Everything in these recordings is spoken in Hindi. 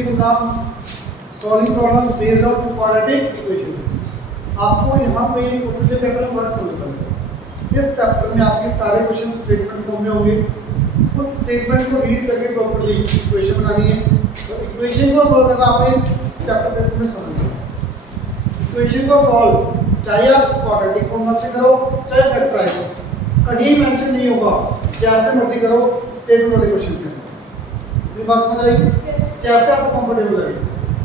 ये सुनना solving problems based on quadratic equations. आपको यहाँ पे पिछले पेपर में वर्क सॉल्व करना है। इस चैप्टर में आपके सारे क्वेश्चन स्टेटमेंट फॉर्म में होंगे। उस स्टेटमेंट को रीड करके प्रॉपर्ली इक्वेशन बनानी है। तो इक्वेशन को सॉल्व करना आपने चैप्टर पेपर में समझना है। इक्वेशन को सॉल्व चाहे आप क्वाड्रेटिक फॉर्मूला से करो चाहे फैक्टराइज, कहीं मेंशन नहीं होगा, जैसे मर्जी करो स्टेटमेंट वाले क्वेश्चन के अंदर। ये बात समझ आई? जैसे आपको कंफर्टेबल लगे,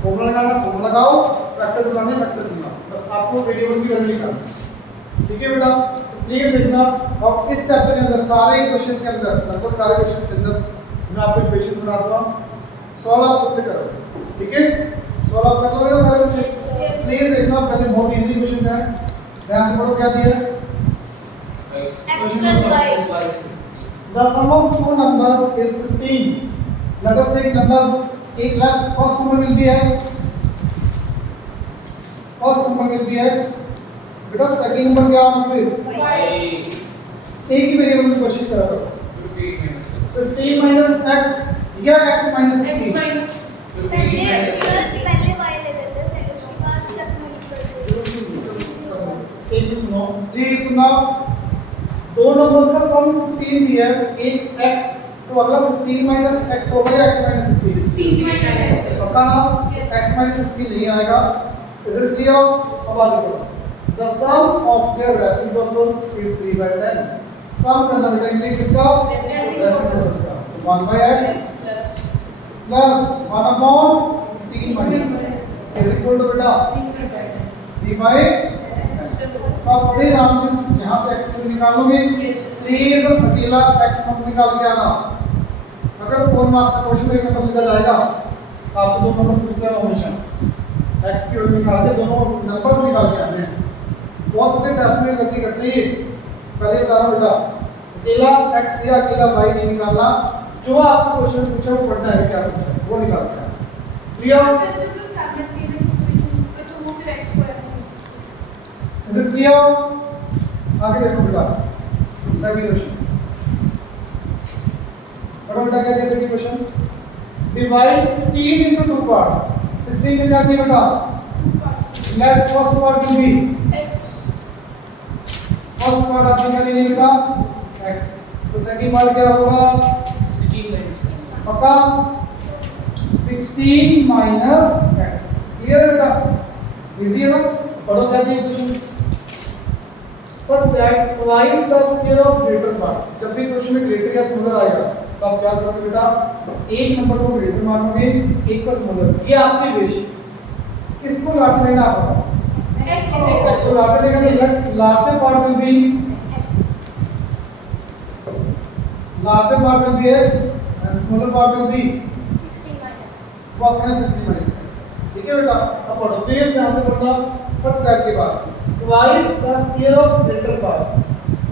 फॉर्मूला लगाना फॉर्मूला लगाओ, प्रैक्टिस बनानी प्रैक्टिस करना, बस आपको वेरिएबल की वैल्यू निकालना। ठीक है बेटा, प्लीज देखना। और इस चैप्टर के अंदर सारे क्वेश्चंस के अंदर, लगभग सारे क्वेश्चंस के अंदर मैं आपको इक्वेशन बना दूंगा, सॉल्व आप खुद से करो। ठीक है, सॉल्व आप कर लोगे ना सारे क्वेश्चन? प्लीज देखना, पहले बहुत इजी क्वेश्चन है, ध्यान से पढ़ो। क्या दिया है? x plus y. The sum of two numbers is 15. Let us take numbers. एक lakh first number will be x, first number will be x। बेटा सेकंड नंबर क्या होगा फिर? y. एक ही वेरिएबल में कोशिश करा करो। 15 माइनस x या x माइनस 15। पहले y ले लेते हैं, सेकंड का स्टेप में करते एक सुनो, प्लीज सुनो। दो नंबर्स का सम 15 दिया है, एक x, तो अगला 15 माइनस x होगा या x माइनस 15? 15 माइनस x पक्का ना? x माइनस 15 नहीं आएगा। Is it clear? अब आगे बढ़ो। The sum of their reciprocals is 3/10. सम करना बेटा इंग्लिश किसका? रेसिप्रोकल्स का। 1/x plus 1/15 minus x is equal to बेटा 3/10। अब बड़े आराम से यहाँ से x को निकाल लोगे। प्लीज अकेला x मत निकाल के आना। अगर 4 मार्क्स का क्वेश्चन एक नंबर सीधा जाएगा, आपसे 2 नंबर पूछता है हमेशा। x की वैल्यू निकाल के दोनों नंबर्स निकाल के आने हैं। बहुत बड़े टेस्ट में गलती करते हैं। पहले बता रहा हूँ बेटा, अकेला x या अकेला y नहीं निकालना। जो आपसे क्वेश्चन पूछा वो पढ़ना है, क्या पूछा है वो निकाल के आना। क्लियर? Is it clear? आगे देखो बेटा, सेकंड क्वेश्चन। पढ़ो बेटा, क्या दिया second question? Divide 16 into 2 parts। 16 में क्या किया बेटा? Let first part will be x. First part आपने क्या ले लिया बेटा? x। तो सेकंड पार्ट क्या होगा? 16 माइनस पक्का? 16 माइनस x। क्लियर बेटा? इजी है ना? पढ़ो क्या दिया question? such that twice the square of greater part। जब भी क्वेश्चन में ग्रेटर या स्मॉलर आएगा तो आप क्या करोगे बेटा? एक नंबर को ग्रेटर मानोगे, एक को स्मॉलर। ये आपकी विश। किसको लार्जर लेना आप बताओ? x तो लार्जर लेगा तो larger part will be x. larger part will be x and smaller part will be 16 minus x. वो अपने 16 माइनस। ठीक है बेटा, अब पढ़ो प्लीज ध्यान से पढ़ना। सब दैट के बाद twice the square of greater part,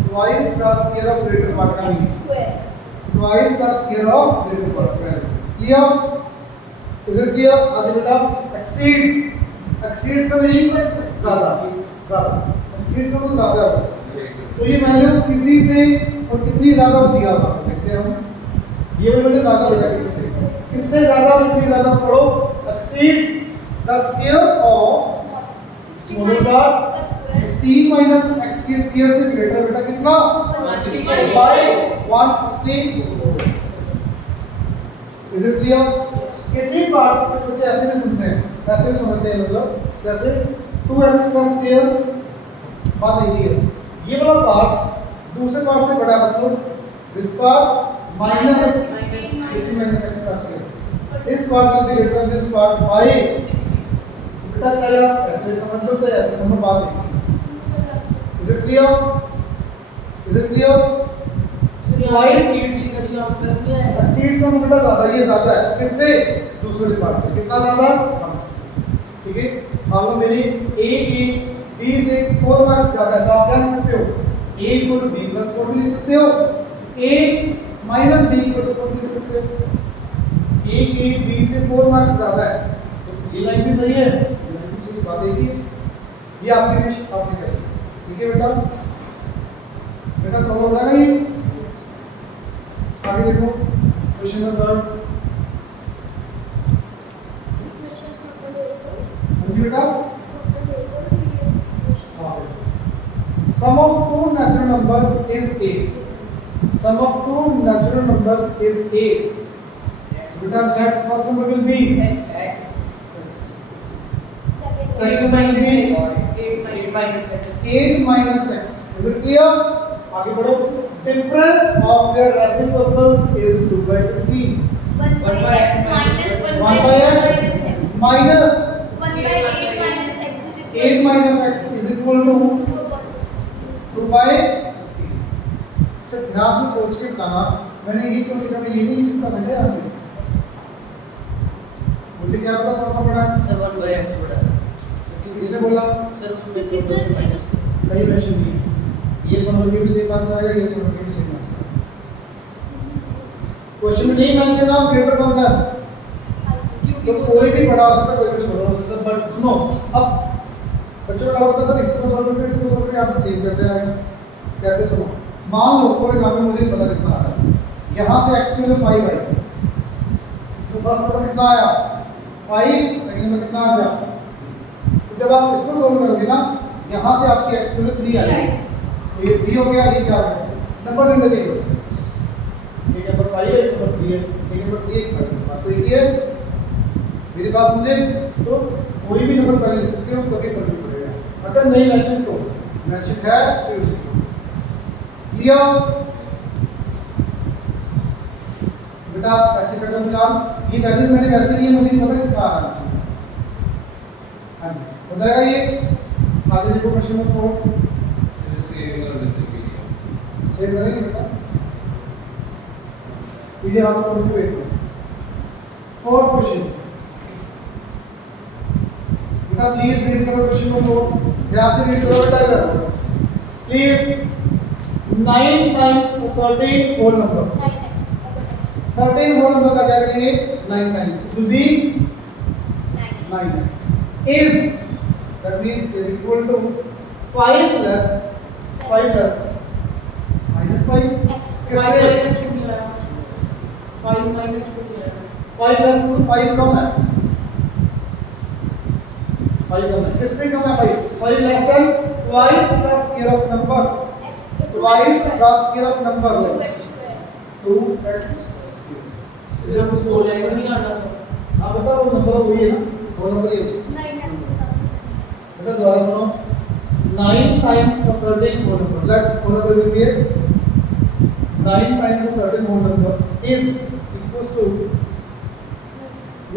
twice the square of greater part का x means square. twice the square of greater part का clear? is it clear? आगे बेटा exceeds, exceeds का मीनिंग ज्यादा, ज्यादा exceeds का मतलब ज्यादा है। तो ये वैल्यू किसी से और कितनी ज्यादा होती है आप देखते हैं हम। ये वैल्यू ज्यादा हो जाएगी किसी से, किससे ज्यादा और कितनी ज्यादा? पढ़ो exceeds the square of 16 smaller minus part x का square. 16 माइनस x के स्क्वायर से ग्रेटर बेटा कितना? 116। Is it clear? इसी बात को कुछ ऐसे भी सुनते हैं, ऐसे भी समझते हैं मतलब जैसे 2x का स्क्वायर बात एक ही है। ये वाला पार्ट दूसरे पार्ट से बड़ा मतलब this part minus 16 minus x का square. This part is greater than this part by 60। बेटा क्या ऐसे समझ लो, तो ऐसे समझ बात है। Is it clear? Is it clear? Twice seats लिख दिया प्लस क्या है? सीट्स का बेटा ज्यादा, ये ज्यादा है किससे? दूसरे पार्ट से। कितना ज्यादा? 160। ठीक है, मान लो मेरी a की b से 4 मार्क्स ज्यादा है तो आप क्या लिख सकते हो? a equal to b plus 4 भी लिख सकते हो, a minus b equal to 4 भी लिख सकते हो। a की b से 4 मार्क्स ज्यादा है तो ये लाइन भी सही है, ये लाइन भी सही। बात एक ही है, ये आपकी विश आपने कैसे। ठीक है बेटा, बेटा समझ हो जाएगा ये। आगे देखो question number Sum of two natural numbers is 8. Sum of two natural numbers is 8. Because that first number will be X. second one will be 8 minus X. 8 minus x. Is it clear? आगे बढ़ो. Difference of their reciprocals is 2 by 15. 1 by x minus 1 1 by x minus 1 by 8 minus x is equal 8 minus x is equal to 2 by 15. अच्छा ध्यान से सोच के बताना. मैंने ये क्यों लिखा? मैं ये नहीं लिखता बेटे आगे. मुझे क्या पता कौन सा पढ़ा है? सर 1 by X बड़ा है. किसने बोला? सर उसमें 2 से माइनस कहीं मेंशन नहीं है. ये समझ के भी सेम आंसर आएगा, ये समझ के भी सेम आंसर आएगा. क्वेश्चन में नहीं मेंशन है पेपर कौन सा है. तो कोई भी पढ़ा हो सकता है, कोई भी छोड़ा हो सकता है. बट सुनो, अब बच्चों का डाउट था सर इसको सॉल्व करके इसको सॉल्व करके यहाँ से सेम कैसे आएगा? कैसे? सुनो, मान लो फॉर एग्जांपल मुझे पता कितना आ रहा है. यहाँ से x की वैल्यू 5 आई, तो फर्स्ट नंबर कितना आया 5, सेकंड नंबर कितना आ गया. तो जब आप इसको सॉल्व करोगे ना, यहाँ से आपकी x की वैल्यू 3 आई, तो ये 3 हो गया. ये क्या है? नंबर से देखिए, ये नंबर 5 है, ये नंबर 3 है, ये नंबर 3 है. बात तो एक ही है. मेरी बात समझे? तो कोई भी नंबर पहले लिख सकते हो, कभी फर्क नहीं पड़ेगा. अगर नहीं मैचिंग तो मैचिंग है फिर उसे क्लियर. बेटा ऐसे कर लो काम. ये वैल्यूज मैंने वैसे लिए, मुझे नहीं पता कितना आ रहा है. हाँ हो जाएगा ये. आगे देखो क्वेश्चन नंबर 4. सेव करेंगे बेटा. ये आप लोगों को वेट करो. फोर्थ क्वेश्चन बेटा, प्लीज रीड करो क्वेश्चन नंबर 4. ध्यान से रीड करो बेटा. इधर please. 9 times a certain whole number. 9x. Certain whole number का क्या करेंगे? 9 times. It will be 9x. Is, that means is equal to 5 plus minus 5. 5 minus 2 भी आया. 5 minus 2 भी आया. 5 plus 2, 5 कम है. 5 कम है. किससे कम है 5? 5 less than twice the square of number. Twice the square of number. 2x square. जब बोलेगा नहीं आना. हाँ बेटा वो नंबर वही है ना, वो नंबर ये. 9x. बेटा दोबारा सुनो. 9 times a certain whole number. Let whole number will be x. 9 times a certain whole number is equals to,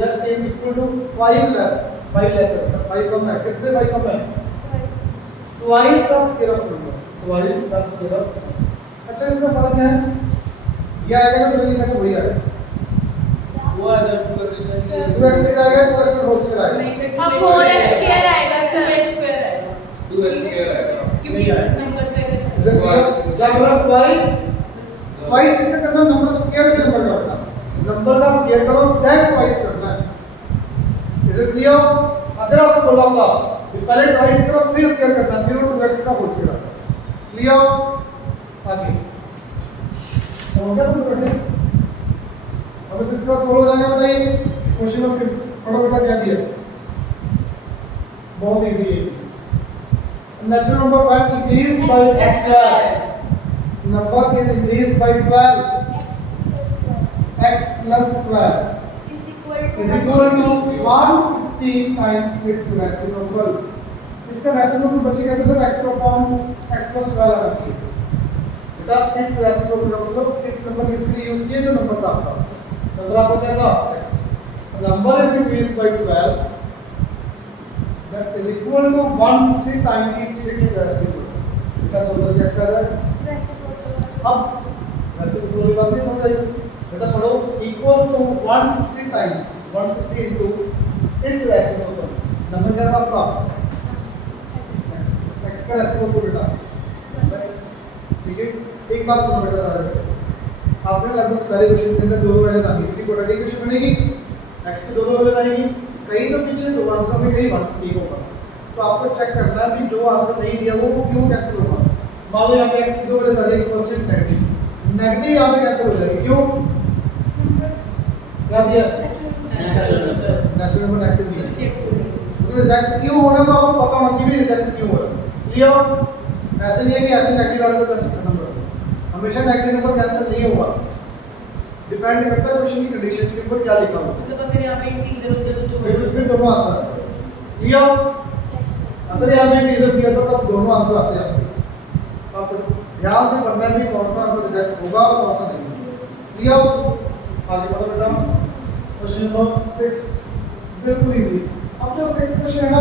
या is equal to 5 less. 5 less है. 5 कम है. किससे 5 कम है? Twice the square of number. Twice the square of. अच्छा इसका फर्क क्या है? ये आएगा ना, तो लिखा है वही आएगा. वो आएगा 2x square. 2x से आएगा, 2x का होल स्क्वायर आएगा. नहीं सर, अब 4x square आएगा सर. 2x square आएगा. 2x square आएगा. क्योंकि नंबर से x Is it clear? क्या बोला? Twice किसका करना? नंबर स्क्वायर के नंबर का करना. नंबर का स्क्वायर करो, दैट twice करना है. Is it clear? अगर आपको बोला होगा कि पहले twice करो फिर स्क्वायर करना है, फिर वो 2x का होल स्क्वायर आता है. क्लियर? आगे हो गया तो बेटे. अब इसका सोल्व हो जाएगा. बताइए क्वेश्चन नंबर 5 पढ़ो बेटा. क्या दिया? बहुत इजी है. Natural number 1 increased by x square. Number is increased by 12. X plus 12 is equal is equal to 160 times its reciprocal. इसका रेसिप्रोकल बचेगा तो sir x upon x plus 12 आना चाहिए. बेटा its रेसिप्रोकल का मतलब इस नंबर किसके लिए यूज किया? जो नंबर था आपका. नंबर आपका क्या था? x. Number is increased by 12. That is equal to 160 times its reciprocal. बेटा सोल्व करके x आ रहा है. अब रेसिप्रोकल की बात नहीं समझ आई. बेटा पढ़ो. Equals to 160 times 160 into its reciprocal. Number क्या था आपका? x का रेसिप्रोकल बेटा. ठीक है. एक बात सुनो बेटा सारे बेटे. आपने लगभग सारे क्वेश्चन के अंदर दो वैल्यूज आएंगी. क्योंकि क्वाड्रेटिक इक्वेशन बनेगी, x की दो वैल्यूज आएंगी. कहीं तो पीछे दो आंसर में कहीं बात ठीक होगा. तो आपको चेक करना है कि जो आंसर नहीं दिया वो क्यों कैंसिल होगा. मान लो यहाँ पे x की दो वैल्यूज आ जाएगी क्वेश्चन नेगेटिव यहाँ पे कैंसिल हो जाएगी. क्यों? क्या दिया? नेचुरल नंबर नेगेटिव दिया. तो रिजेक्ट क्यों हो रहा है तो आपको पता होना चाहिए रिजेक्ट क्यों हो रहा है. क्लियर? ऐसे नहीं है कि ऐसे नेगेटिव आएगा तो कैंसिल खत्म कर दो, हमेशा नेगेटिव नंबर कैंसिल नहीं होगा, डिपेंड करता है क्वेश्चन की कंडीशंस के ऊपर क्या लिखा हुआ है। मतलब अगर यहाँ पे इंटीजर होते तो फिर दोनों आंसर आते हैं। लिया अगर यहाँ पे इंटीजर दिया तो तब दोनों आंसर आते हैं आपके। आप ध्यान से पढ़ना है कि कौन सा आंसर रिजेक्ट होगा और कौन सा नहीं। लिया आगे बढ़ो बेटा, क्वेश्चन नंबर 6 बिल्कुल इजी। अब जो 6 क्वेश्चन है ना,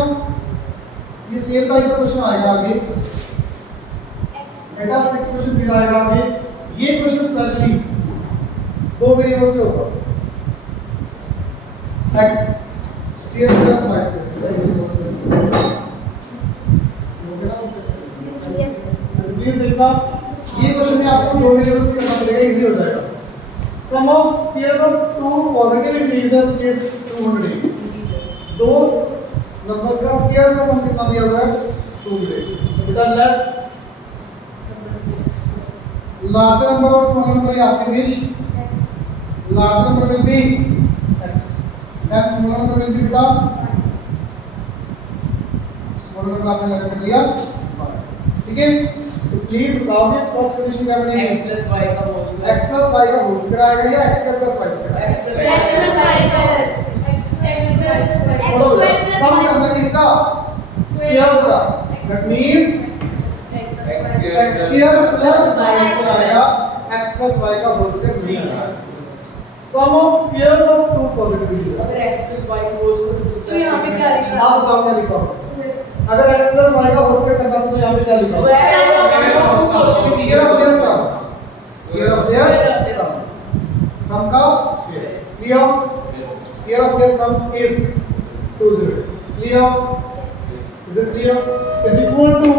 ये सेम टाइप का क्वेश्चन आएगा आगे बेटा। 6 क्वेश्चन फिर आएगा आगे। ये क्वेश्चन स्पेशली दो वेरिएबल से होगा, x प्लस y से। यस प्लीज देखना, ये क्वेश्चन में आपको दो वेरिएबल से करना पड़ेगा, इजी हो जाएगा। Sum of squares of two positive integer is 200। दो नंबर्स का स्क्वायर्स का सम कितना दिया हुआ है? 200। तो बेटा late larger number or smaller number is आपके बीच, larger number will be x, then smaller number will be बेटा, smaller number आपने लगा दिया y, ठीक है। तो प्लीज बताओगे फर्स्ट कंडीशन क्या बनेगी? x plus y का whole square, x plus y का होल स्क्वायर आएगा या x square plus y square? x plus y बोलो सम करना किनका? स्क्वायर्स का, that means x square plus y square आएगा, x plus y का होल स्क्वायर नहीं आएगा। Sum of squares of two positive integer, अगर x plus y का होल स्क्वायर तो यहाँ पे क्या लिखा है? आप बताओ क्या लिखा होगा? अगर x plus y का होल स्क्वायर करना तो यहाँ पे क्या लिखा होगा? Square of their sum, square of their sum, sum का square. Clear? Square of their sum is 20। Clear? Is it clear? Is equal to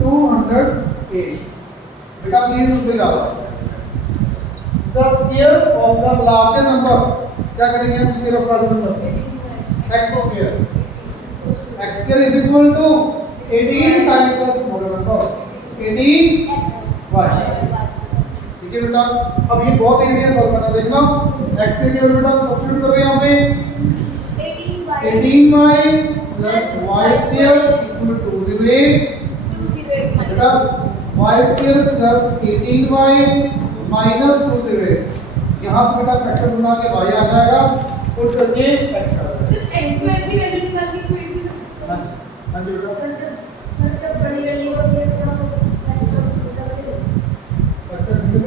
208। बेटा प्लीज समझ आओ, the square of the larger number, क्या करेंगे हम square of larger number? x square, x square is equal to 18 times the smaller number 18 y। ठीक है बेटा, अब ये बहुत इजी है सॉल्व करना। देखना x के केवल बेटा सब्स्टिट्यूट करो यहाँ पे 18y plus y square equal to 208 बेटा, y square plus 18y minus 208। यहाँ से बेटा फैक्टर्स बना के y आ जाएगा, पुट करके x आ जाएगा। x स्क्वायर की वैल्यू निकाल के क्विट भी कर सकते हो। हाँ जी बेटा, सर जब बड़ी वैल्यू होती है तो फैक्टर्स निकल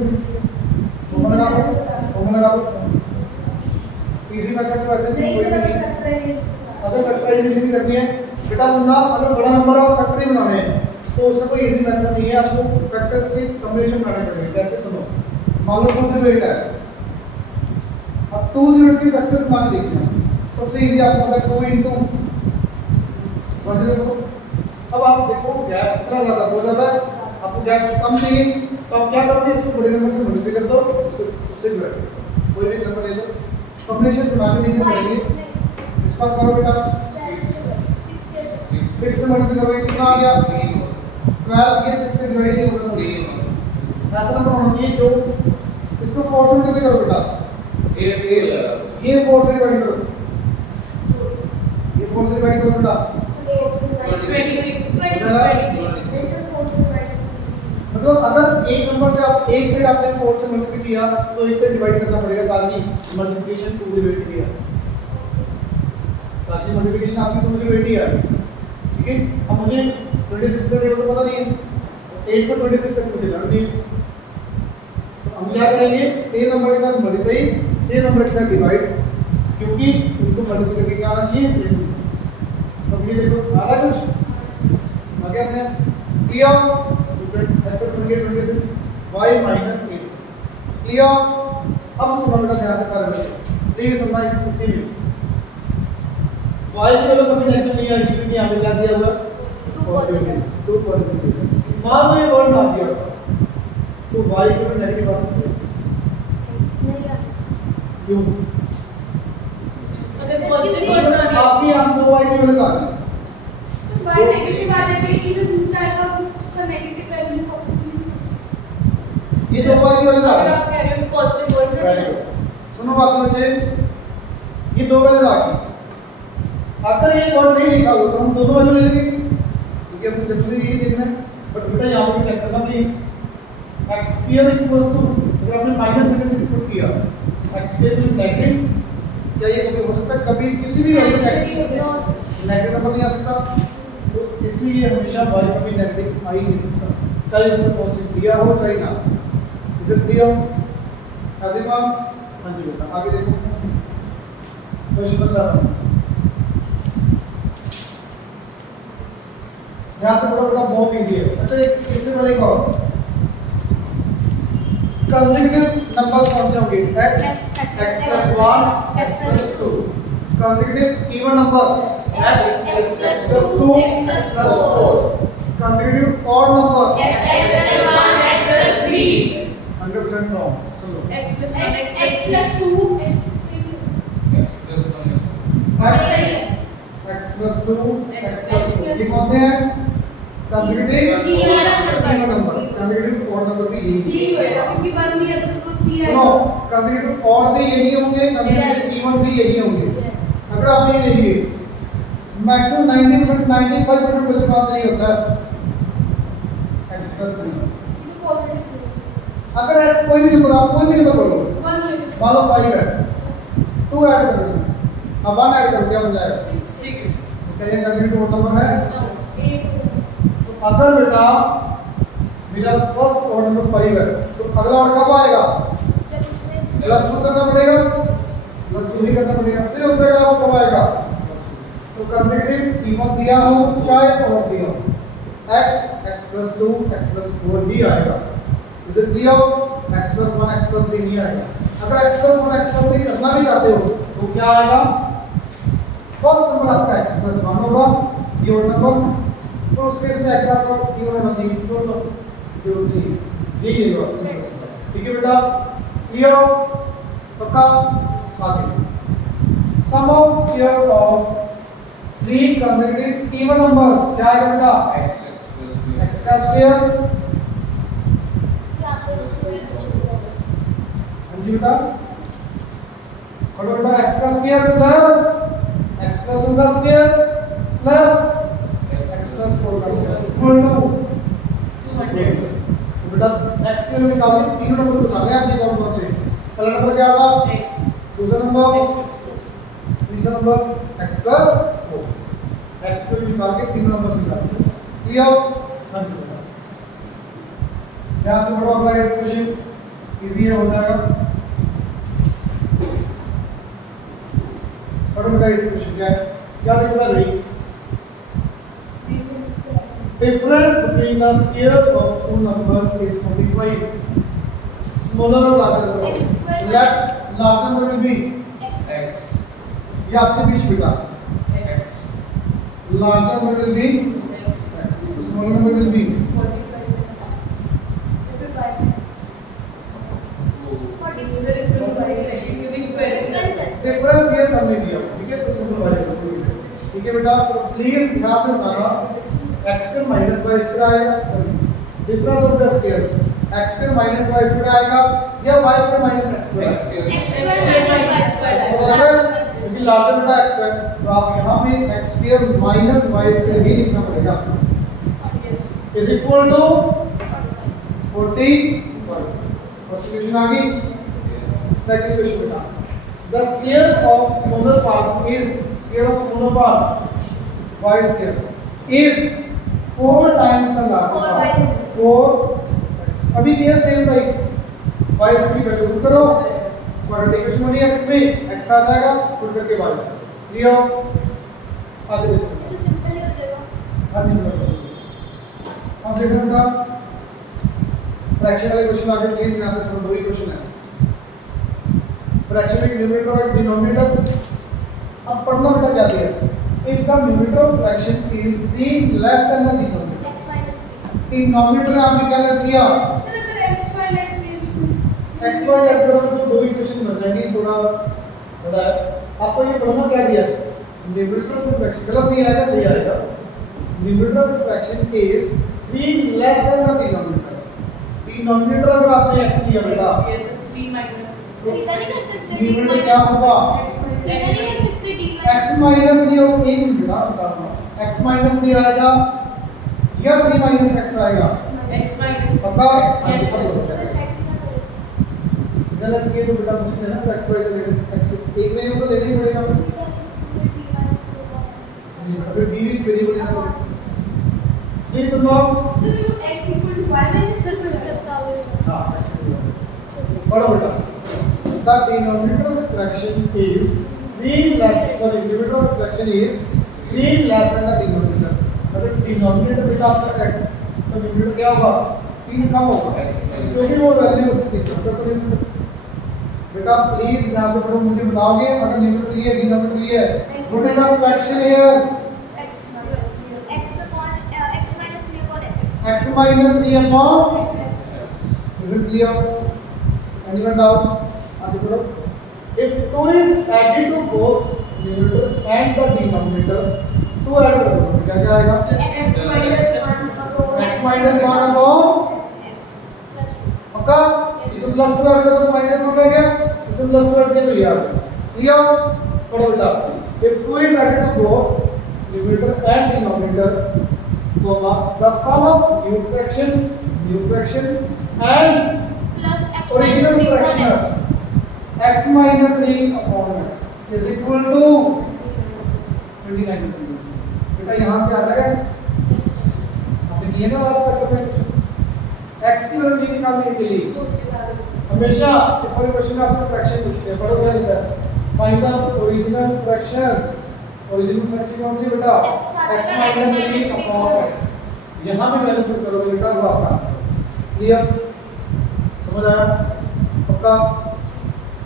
इजी मेथड तो ऐसे से कोई भी नहीं। अगर फैक्टराइजेशन करनी है बेटा, सुनना, अगर बड़ा नंबर है और फैक्टरी बनाने हैं तो उसका कोई इजी मेथड नहीं है, आपको फैक्टर्स की कॉम्बिनेशन बनाने पड़ेंगे। कैसे सुनो, मान लो 208 है, अब 208 की फैक्टर्स बना के देखना। सबसे इजी आपको पता है 2 into अब आप देखो गैप कितना ज्यादा हो जाता है, आपको गैप कम चाहिए तो आप क्या करोगे, इसको बड़े नंबर से मल्टीप्लाई कर दो, इसको उससे डिवाइड कर दो, कोई भी नंबर ले लो, कॉम्बिनेशन बना के देखने पड़ेंगे। इस पर करो बेटा 6 से मल्टीप्लाई करोगे कितना आ गया 12, ये 6 से डिवाइड नहीं होगा, ऐसा नंबर होना चाहिए जो इसको 4 से मल्टीप्लाई करो बेटा, ये 4 से डिवाइड करो, ये 4 से डिवाइड करो बेटा 26 मतलब अगर एक नंबर से आप एक से आपने 4 से मल्टीप्लाई किया तो एक से डिवाइड करना पड़ेगा ताकि मल्टीप्लिकेशन 208 आए, ताकि मल्टीप्लिकेशन आपकी 208 आए। ठीक है, अब मुझे 26 का टेबल तो पता नहीं है, 8 को 26 तक मुझे करना नहीं है, तो हम क्या करेंगे, सेम नंबर के साथ मल्टीप्लाई, सेम नंबर के साथ डिवाइड, क्योंकि उनको मल्टीप्लाई करके क्या आना चाहिए सेम। अब ये देखो आ रहा है कुछ आगे अपने क्लियर, फैक्टर्स बन गए 26 y minus 8। क्लियर? अब सुनना बेटा ध्यान से सारे बच्चे, प्लीज सुनना इसी में y की वैल्यू कभी नेगेटिव नहीं आएगी क्योंकि यहाँ पे क्या दिया हुआ है 2 पॉजिटिव। मान लो ये वर्ड ना दिया तो y की वैल्यू नेगेटिव आ सकती है, क्यों? अगर पॉजिटिव वर्ड ना दिया आपके यहाँ से 2y की वैल्यू आ गई, y नेगेटिव आ जाएगा, ये तो झूठ आएगा, उसका नेगेटिव वैल्यू पॉजिटिव। ये 2y की वैल्यू आ अगर गई। आप कह रहे हो पॉजिटिव वर्ड ना वेरी गुड, सुनो बात बच्चे, ये 2 वैल्यू आ गई। अगर ये वर्ड नहीं लिखा हो तो हम दोनों वैल्यू ले लेंगे, क्योंकि हमने जरूरी यही देखना है। बट बेटा यहाँ पे चेक करना please, x square equals to, अगर आपने माइनस में से पुट किया एक्स स्क्वायर में नेगेटिव, क्या ये कभी हो सकता है? कभी किसी भी वैल्यू एक्स नेगेटिव नंबर नहीं आ सकता, तो इसलिए हमेशा y कभी नेगेटिव आ ही नहीं सकता, चाहे उसमें पॉजिटिव दिया हो चाहे ना। Is it clear everyone? हाँ जी बेटा आगे देखो क्वेश्चन नंबर 7। यहाँ से बड़ा बड़ा बहुत इजी है। अच्छा एक इससे पहले एक और कंसेक्यूटिव नंबर्स कौन से होंगे? x x plus 1 x plus 2। Consecutive even number x x plus 2 x plus 4। Consecutive odd number x plus 1 x plus 3 100% wrong. सुन लो x plus 1 x plus 2 x x plus 2 x plus 4 ये कौन से हैं? Consecutive even number, consecutive odd number भी यही ये होएगा क्योंकि 1 दिया तो उसको 3 सुनो, आएगा। कंसेक्यूटिव ऑड भी यही होंगे, कंसेक्यूटिव इवन भी यही होंगे। अगर आप ये देखिए मैक्सिमम 90% 95% बच्चों का आंसर ये होता है x plus 3। ये तो पॉजिटिव अगर x कोई भी नंबर, आप कोई भी नंबर बोलो, 1 लेके मान लो 5 है, 2 ऐड कर दो इसमें, अब 1 ऐड कर क्या बन जाएगा? 6 क्या ये कंसेक्यूटिव ऑड नंबर है? 8 तो अगर बेटा मेरा फर्स्ट ऑर्डर नंबर 5 है तो अगला ऑर्डर कब आएगा? प्लस 2 करना पड़ेगा, प्लस 2 ही करना पड़ेगा, फिर उससे अगला ऑर्डर कब आएगा? तो कंसेक्यूटिव इवन दिया हो चाहे ऑड दिया हो, x x plus 2 x plus 4 ही आएगा। Is it clear? x plus 1 x plus 3 नहीं आएगा। अगर x plus 1 x plus 3 करना भी चाहते हो तो क्या आएगा? फर्स्ट नंबर आपका x plus 1 होगा, ये ऑड नंबर, तो उस केस में x आपका इवन होना चाहिए, तो जरूरत नहीं, यही है बात। ठीक है बेटा, क्लियर? पक्का? आगे sum of square of 3 consecutive even numbers क्या आएगा बेटा? x का स्क्वायर। हाँ जी बेटा, और बेटा x का स्क्वायर प्लस x plus 2 का स्क्वायर प्लस x plus 4 का स्क्वायर इक्वल टू 200। तो बेटा x के लिए निकाल के तीनों नंबर बता दें आपने कौन कौन से। पहला नंबर क्या था? x दूसरा नंबर, तीसरा नंबर x plus 4। x को निकाल के तीनों नंबर निकाल दो। क्लियर? हाँ जी बेटा, यहाँ से बड़ा अगला क्वेश्चन इजी है, हो जाएगा। बड़ा बेटा क्वेश्चन क्या है? क्या दिखता है भाई? Difference between the squares of two numbers is 45. Smaller or larger number? Left larger number will be x ये आपके बीच बेटा, x larger number will be x, smaller number will be 45 difference ये सामने दिया, ठीक है? तो सिंपल वाले ठीक है बेटा, तो प्लीज ध्यान से बताना x square minus y square आएगा, sorry difference of the squares, x square minus y square आएगा या y square minus x square आएगा। क्योंकि लार्जर बेटा x है तो आप यहाँ पे x square minus y square ही लिखना पड़ेगा, is equal to 40। First question आ गई। सेकंड क्वेश्चन बेटा, the square of smaller part is square of smaller part y square is 4 times the larger part 4। अभी ये सेम भाई y से भी वैल्यू पुट करो, क्वाड्रेटिक में x में x आ जाएगा, पुट करके y क्लियर? आगे देखो आगे देखो, अब देखो बेटा फ्रैक्शन वाले क्वेश्चन आगे प्लीज ध्यान से सुनो, दो ही क्वेश्चन है। फ्रैक्शन में न्यूमरेटर और डिनोमिनेटर, अब पढ़ना बेटा क्या दिया? If the numerator of fraction is 3 less than the denominator, denominator आपने क्या कर दिया? x y ऐड करो तो दो इक्वेशन बन जाएंगी, थोड़ा बड़ा है। आपको ये पढ़ना क्या दिया? न्यूमरेटर ऑफ फ्रैक्शन, गलत नहीं आएगा, सही आएगा। Numerator of fraction is 3 less than the denominator. Denominator अगर आपने x लिया बेटा ये तो 3 माइनस सीधा नहीं कर सकते, न्यूमरेटर क्या होगा? सीधा नहीं कर सकते, x माइनस नहीं होगा, एक मिनट बेटा बताऊंगा। x माइनस नहीं आएगा, या 3 माइनस एक्स आएगा x minus पक्का Yes, sir. इधर लड़के तो बेटा मुश्किल है ना एक्स वाई का एक्स एक में तो लेना ही पड़ेगा अभी डी वेरिएबल है ये समझो सर ये x equal to y minus sir कर सकता है हां पढ़ो बेटा the denominator of the fraction is 3 less sorry numerator of the fraction is 3 less than the denominator मतलब denominator बेटा आपका x तो numerator क्या होगा 3 कम होगा क्योंकि वो वैल्यू उसकी तो बेटा प्लीज यहां से पढ़ो मुझे बताओगे अगर numerator ये denominator ये what is the fraction here x minus 3 upon is it clear anyone doubt आगे बढ़ो if 2 is added to both numerator and the denominator 2 add करो क्या क्या आएगा x minus 1 upon पक्का इसमें प्लस 2 ऐड करो तो माइनस हो गया इसमें प्लस 2 ऐड किया तो ये आ गया क्लियर पढ़ो बेटा if 2 is added to both numerator and denominator comma the sum of new fraction and original fraction x minus 3 upon x is equal to 29 बेटा यहाँ से आ जाएगा x आपने किया ना लास्ट तक में x की वैल्यू निकालने के लिए हमेशा इस वाले क्वेश्चन में आपसे फ्रैक्शन पूछते हैं पढ़ो क्या लिखा है फाइंड द ओरिजिनल फ्रैक्शन कौन सी बेटा x minus 3 upon x यहाँ पे वैल्यू पुट करोगे बेटा वो आपका आंसर क्लियर समझ आया पक्का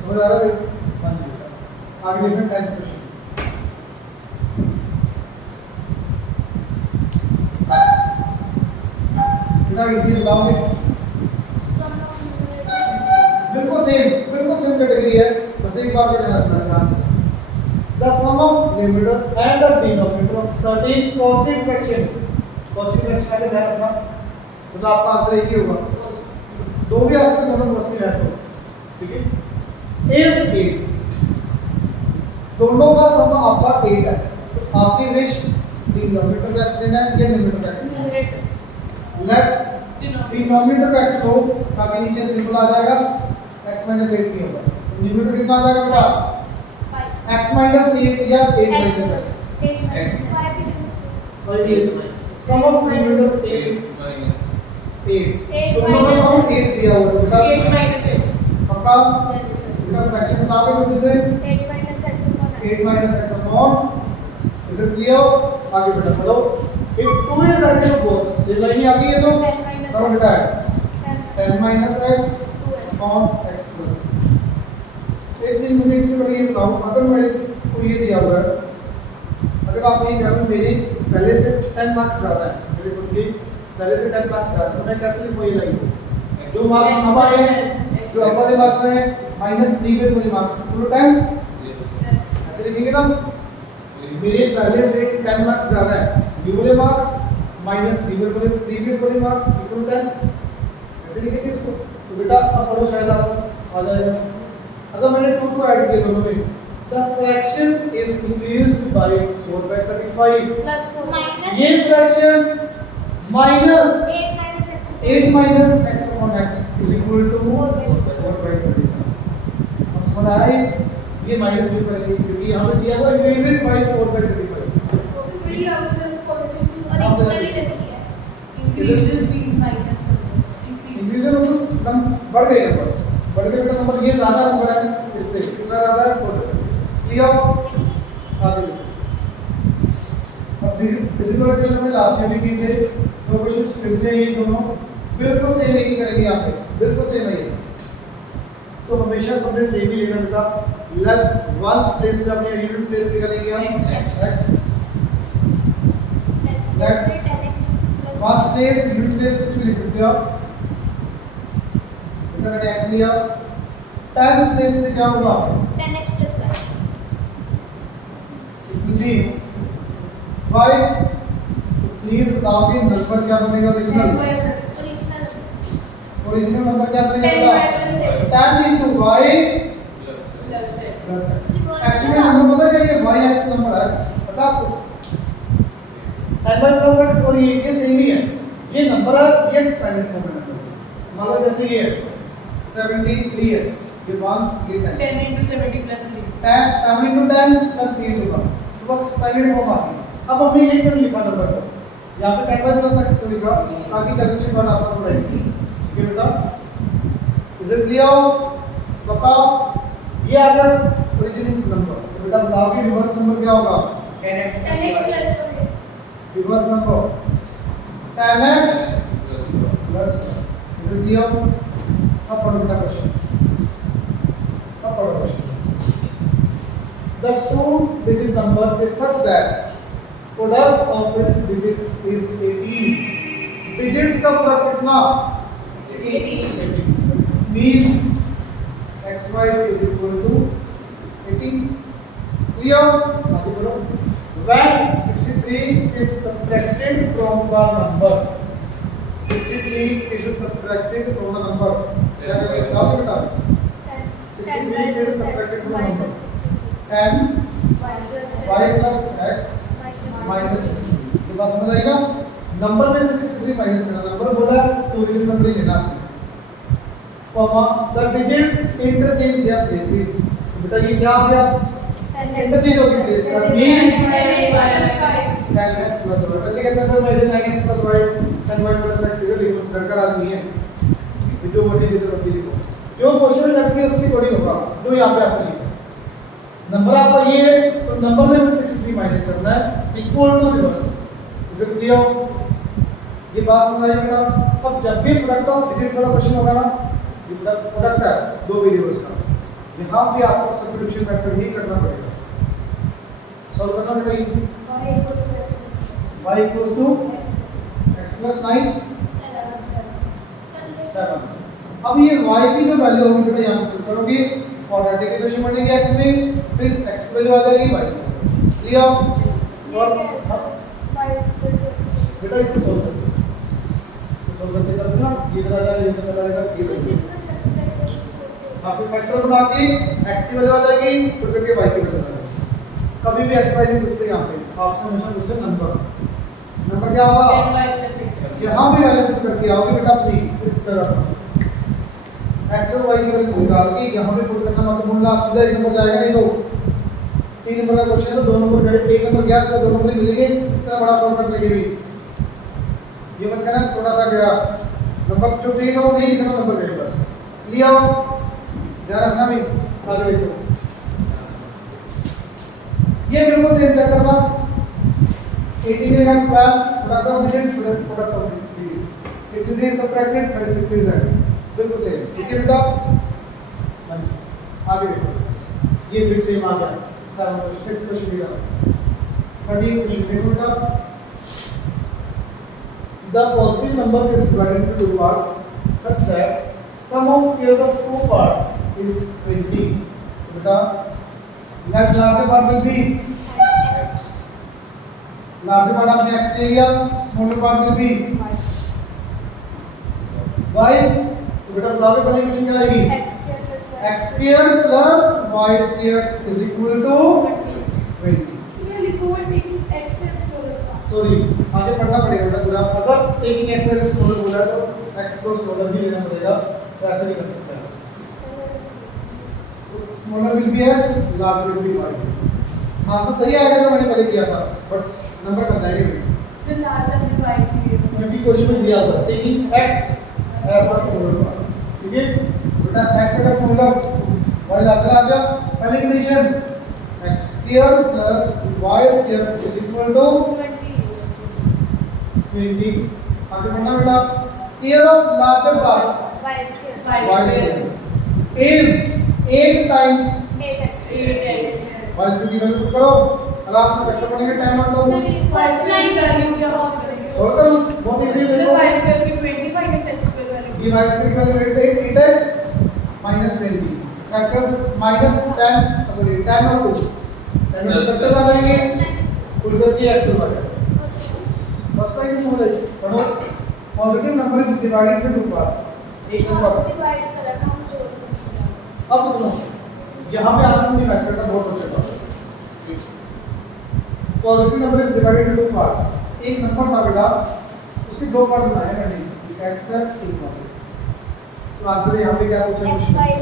समझ आ रहा है हाँ जी आगे देखते हैं 10th क्वेश्चन बेटा इसी बताओगे बिल्कुल सेम कैटेगरी है बस एक बात का ध्यान रखना है answer the sum of numerator and the denominator of certain positive fraction का ध्यान रखना तो आपका आंसर एक ही होगा दो भी आ सकते हैं दोनों पॉजिटिव है तो ठीक है is 8 दोनों का सम आपका 8 है तो आपकी विश डिनोमिनेटर का x लेना है या न्यूमरेटर का x लेट डिनोमिनेटर का x लो ताकि नीचे सिंपल आ जाएगा x 8 नहीं होगा न्यूमरेटर कितना आ जाएगा बेटा x minus 8 या 8 minus x sum of numerator is 8 दोनों का सम 8 दिया हुआ है बेटा 8 minus x पक्का बेटा फ्रैक्शन बताओगे मुझे से 8 minus x upon is it clear आगे बेटा बोलो if 2 is added to both से लाइन आ गई है तो करो बेटा 10 minus x upon x plus एक दिन मुझे इससे बड़ी ये बताओ अगर मेरे को ये दिया हुआ है अगर आप ये करो मेरे पहले से 10 मार्क्स ज़्यादा है मेरे खुद के पहले से 10 मार्क्स ज़्यादा है तो मैं कैसे लिखूँ ये लाइन जो मार्क्स हमारे हैं जो अब वाले मार्क्स हैं माइनस प्रीवियस वाले मार्क्स फुल टाइम ऐसे लिखेंगे ना मेरे पहले से 10 मार्क्स ज़्यादा है न्यू वाले मार्क्स माइनस प्रीवियस वाले मार्क्स इक्वल 10 ऐसे लिखेंगे इसको तो बेटा अब पढ़ो शायद आप आ जाएगा अगर मैंने 2 को ऐड किया दोनों में the fraction is increased by 4 by 35 ये fraction minus 8 minus x upon x is equal to 4 by 35 हम समझ आए ये माइनस भी करेंगे क्योंकि यहाँ पे दिया हुआ increases by 4 by 35 increases being minus increases मतलब बढ़ गए नंबर नंबर ये ज्यादा नंबर है इससे कितना ज्यादा है 4 क्लियर आगे अब फिजिकल एजुकेशन में लास्ट ईयर भी की थे दो क्वेश्चंस फिर से ये दोनों बिल्कुल सेम एक ही करेंगे यहाँ पे बिल्कुल सेम है तो हमेशा सबने सेम ही लेना बेटा लेफ्ट वंस प्लेस पे अपने यूनिट प्लेस पे करेंगे हम x left ones place unit place कुछ भी लिख सकते हो आप मैंने x लिया 10 प्लेस में क्या होगा 10x plus y जी y प्लीज बताओगे नंबर क्या बनेगा ओरिजिनल नंबर क्या बनेगा 10 into y plus x actually number पता है क्या ये y x नंबर है पता आपको ny प्लस x और ये सेम ही है, ये नंबर है, ये एक्सपेंडेड फॉर्म में नंबर। मान लो जैसे ये 73 है, ये 1 ये 10 10 into 70 plus 3. 10 7 into 10 प्लस 3 होगा, तो वो एक्सपेंडेड फॉर्म आ गई। अब हमने ये क्यों लिखा नंबर को, यहाँ पे 10 प्लस x तो लिखा ताकि कैलकुलेशन बार आपका थोड़ा इजी। ठीक है बेटा, इज इट क्लियर? बताओ ये अगर ओरिजिनल नंबर, तो बेटा बताओगे रिवर्स नंबर क्या होगा? 10x 10x plus 1. plus 1. Reverse number 10x plus 1। Is it clear? अब पढ़ो बेटा क्वेश्चन, अब पढ़ो question. The two-digit number is such that product of its digits is 18. Digits का product कितना? 18. Means xy is equal to 18. Clear? आगे बढ़ो। When 63 is subtracted from the number, 63 is subtracted from the number. क्या करेंगे? बताओ बेटा। 63 is subtracted from the number. 10 y plus x minus 60. ये बात समझ आएगा? नंबर में से 63 माइनस करना, नंबर बोला तो ओरिजिनल नंबर ही लेना आपने। Comma the digits interchange their places. बेटा ये क्या आ गया? इंटरचेंज हो गई प्लेस का, मींस 10x plus y। बच्चे कहते हैं सर मेरे 9x plus y 10y plus x इधर लिखो, डरकर आदमी है ये जो मर्जी इधर मर्जी लिखो, जो क्वेश्चन लड़के उसकी थोड़ी होगा जो यहाँ पे आपने लिखा। नंबर आपका ये है, तो नंबर में से 63 माइनस करना है इक्वल टू रिवर्स। इसे क्लियर? ये बात समझ आई बेटा? अब जब भी प्रोडक्ट ऑफ डिजिट्स वाला क्वेश्चन होगा ना, ये प्रोडक्ट है दो वेरिएबल्स का, यहाँ पे आपको सब्स्टिट्यूशन मेथड ही करना पड़ेगा। सॉल्व करना बेटा। y equals to x plus 9 7। अब ये y की जो वैल्यू होगी बेटा यहाँ पे करोगे, क्वाड्रेटिक इक्वेशन बनेगी x में, फिर x वैल्यू आ जाएगी y। क्लियर? और बेटा इसको सोल्व करते हैं, सोल्व करते करते ना ये इधर आ जाएगा, ये इधर आ जाएगा, ये आपके फैक्टर बना के x की वैल्यू आ जाएगी, फिर करके y की वैल्यू आ जाएगी। कभी भी x y नहीं पूछते यहाँ पे, आपसे हमेशा पूछते नंबर। नंबर क्या होगा? 10y plus x. यहाँ भी वैल्यू पुट करके आओगे बेटा अपनी इस तरह x और y की वैल्यू निकाल के यहाँ पे पुट करना, मतलब बोलना आप सीधा एक नंबर जाएगा नहीं तो 3 नंबर का क्वेश्चन है तो 2 नंबर गए, एक नंबर गया से 2 नंबर मिलेंगे, इतना बड़ा सॉल्व करने के भी ये मत कहना थोड़ा सा गया नंबर जो चाहिए वो नहीं लिखना, नंबर गए बस। क्लियर? ध्यान रखना भी। आगे देखो ये बिल्कुल सेम चेक करना, 18 and 12 product of digits, product of digits, 63 is subtracted, 36 is added, बिल्कुल सेम। ठीक है बेटा? हाँ जी आगे देखो, ये फिर सेम आ गया 6 क्वेश्चन दिया 13 क्वेश्चन देखो बेटा। The positive number is divided into two parts such that sum of squares of two parts is 20। बेटा left larger part will be larger part आपने x ले लिया, smaller part will be y। तो बेटा लार्जर वाली इक्वेशन क्या आएगी? x square plus y square is equal to 20। Sorry आगे पढ़ना पड़ेगा बेटा पूरा, अगर टेकिंग x एज स्मॉलर बोला तो x को स्मॉलर भी लेना पड़ेगा, तो ऐसे नहीं कर सकते। Smaller will be x, larger will be y। Answer सही आएगा जो मैंने पहले किया था, बट नंबर करना है So larger than y period. क्योंकि क्वेश्चन में दिया था taking x as smaller part. ठीक है बेटा, x as smaller y larger आ गया। पहली condition x square plus y square is equal to 20। आगे बढ़ना बेटा, square of larger part y square y square is 8 times 8x. y से की वैल्यू पुट करो, आराम से वेक्टर बनेंगे 10 और 2। फर्स्ट लाइन वैल्यू क्या होगा? सॉल्व करो, बहुत इजी सर देखो। y square की 20 minus x square वैल्यू. ये y स्क्वायर की value 8x minus 20 factors minus 10 sorry 10 और 2 10 और फैक्टर्स आ जाएंगे, उधर की x होगा। फर्स्ट लाइन समझ आई? पढ़ो, positive number is divided into two parts. एक नंबर अब सुनो, यहाँ पे आंसर नहीं मैच करना, बहुत अच्छा था। Positive number is divided into two parts. एक नंबर था बेटा, उसके दो पार्ट बनाए मैंने, एक एक्स है एक वाई। तो आंसर यहाँ पे क्या पूछा एक्स क्वेश्चन, वाई आई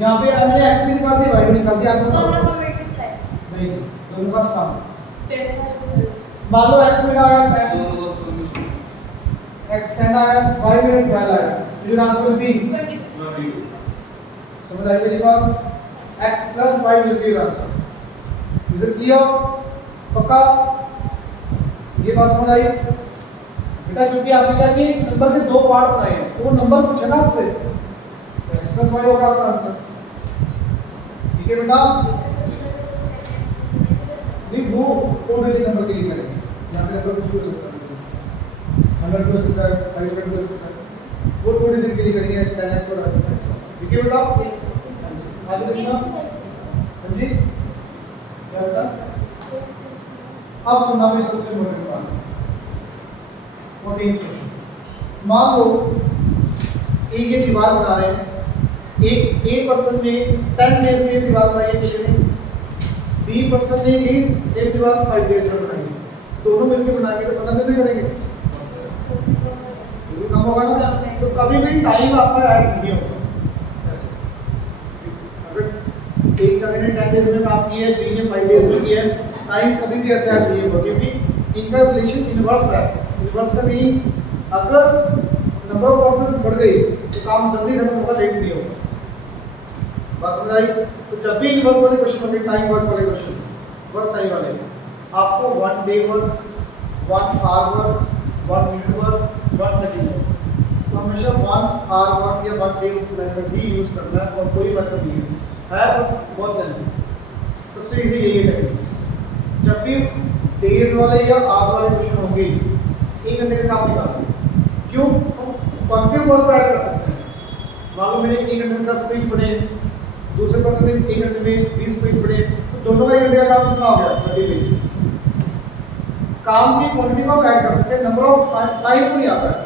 यहाँ पे मैंने एक्स भी निकाल दिया वाई भी निकाल दिया, आंसर दोनों बताओ। को मल्टीप्लाई नहीं, दोनों का सम। 10 मान लो एक्स में आया 10, एक्स 10 आया, वाई में 12 आया, फिर आंसर विल बी, समझ आई मेरी बात, x plus y will be your answer. Is it clear? पक्का? ये बात समझ आई? बेटा क्योंकि आपने क्या किया, नंबर के दो पार्ट बनाए हैं, तो वो नंबर पूछा ना आपसे, तो x plus y होगा आपका आंसर। ठीक है बेटा? नहीं वो 2 डिजिट नंबर के लिए करेंगे, यहाँ पे नंबर कुछ भी हो सकता है, 100 भी हो सकता है, 500 भी हो सकता है, वो 2 डिजिट के लिए करेंगे 10x और 11x। ठीक है बेटा? आगे देखना। हाँ जी, क्या बेटा? अब सुनना भी सबसे इम्पोर्टेंट बात, 14 क्वेश्चन। मान लो एक ये दीवार बना रहे हैं, एक पर्सन ने 10 डेज में ये दीवार बनाई है अकेले ने, बी पर्सन ने भी सेम दीवार 5 डेज में बनाई है, दोनों मिलकर बनाएंगे तो 15 दिन में करेंगे, तो कम होगा ना, तो कभी भी टाइम आपका ऐड नहीं होगा। ऐसे अगर एक का ने 10 डेज में काम किया है, बी ने 5 डेज में किया है, टाइम कभी भी ऐसे ऐड नहीं होगा, क्योंकि इनका रिलेशन इनवर्स है। इनवर्स का मीनिंग अगर नंबर ऑफ पर्सन्स बढ़ गई तो काम जल्दी खत्म होगा, लेट नहीं होगा। बात समझ आई? तो जब भी इनवर्स वाले क्वेश्चन होंगे, टाइम वर्क वाले क्वेश्चन, वर्क टाइम वाले, आपको 1 day work, 1 hour work, 1 minute work, 1 second work, तो हमेशा 1 आवर वर्क या 1 डे मेथड ही यूज करना है, और कोई मेथड नहीं है बहुत जल्दी, सबसे इजी यही है। जब भी डेज वाले या आवर्स वाले क्वेश्चन होंगे, 1 घंटे का काम निकालना, क्यों? क्वांटिटी वर्क ऐड कर सकते हैं। मान लो मैंने 1 घंटे में 10 पेज पढ़े, दूसरे पर्सन ने 1 घंटे में 20 पेज पढ़े, तो दोनों का 1 घंटे का काम कितना हो गया? 30 पेजेस। काम की क्वांटिटी को ऐड कर सकते हैं, नंबर ऑफ टाइम को नहीं आता है।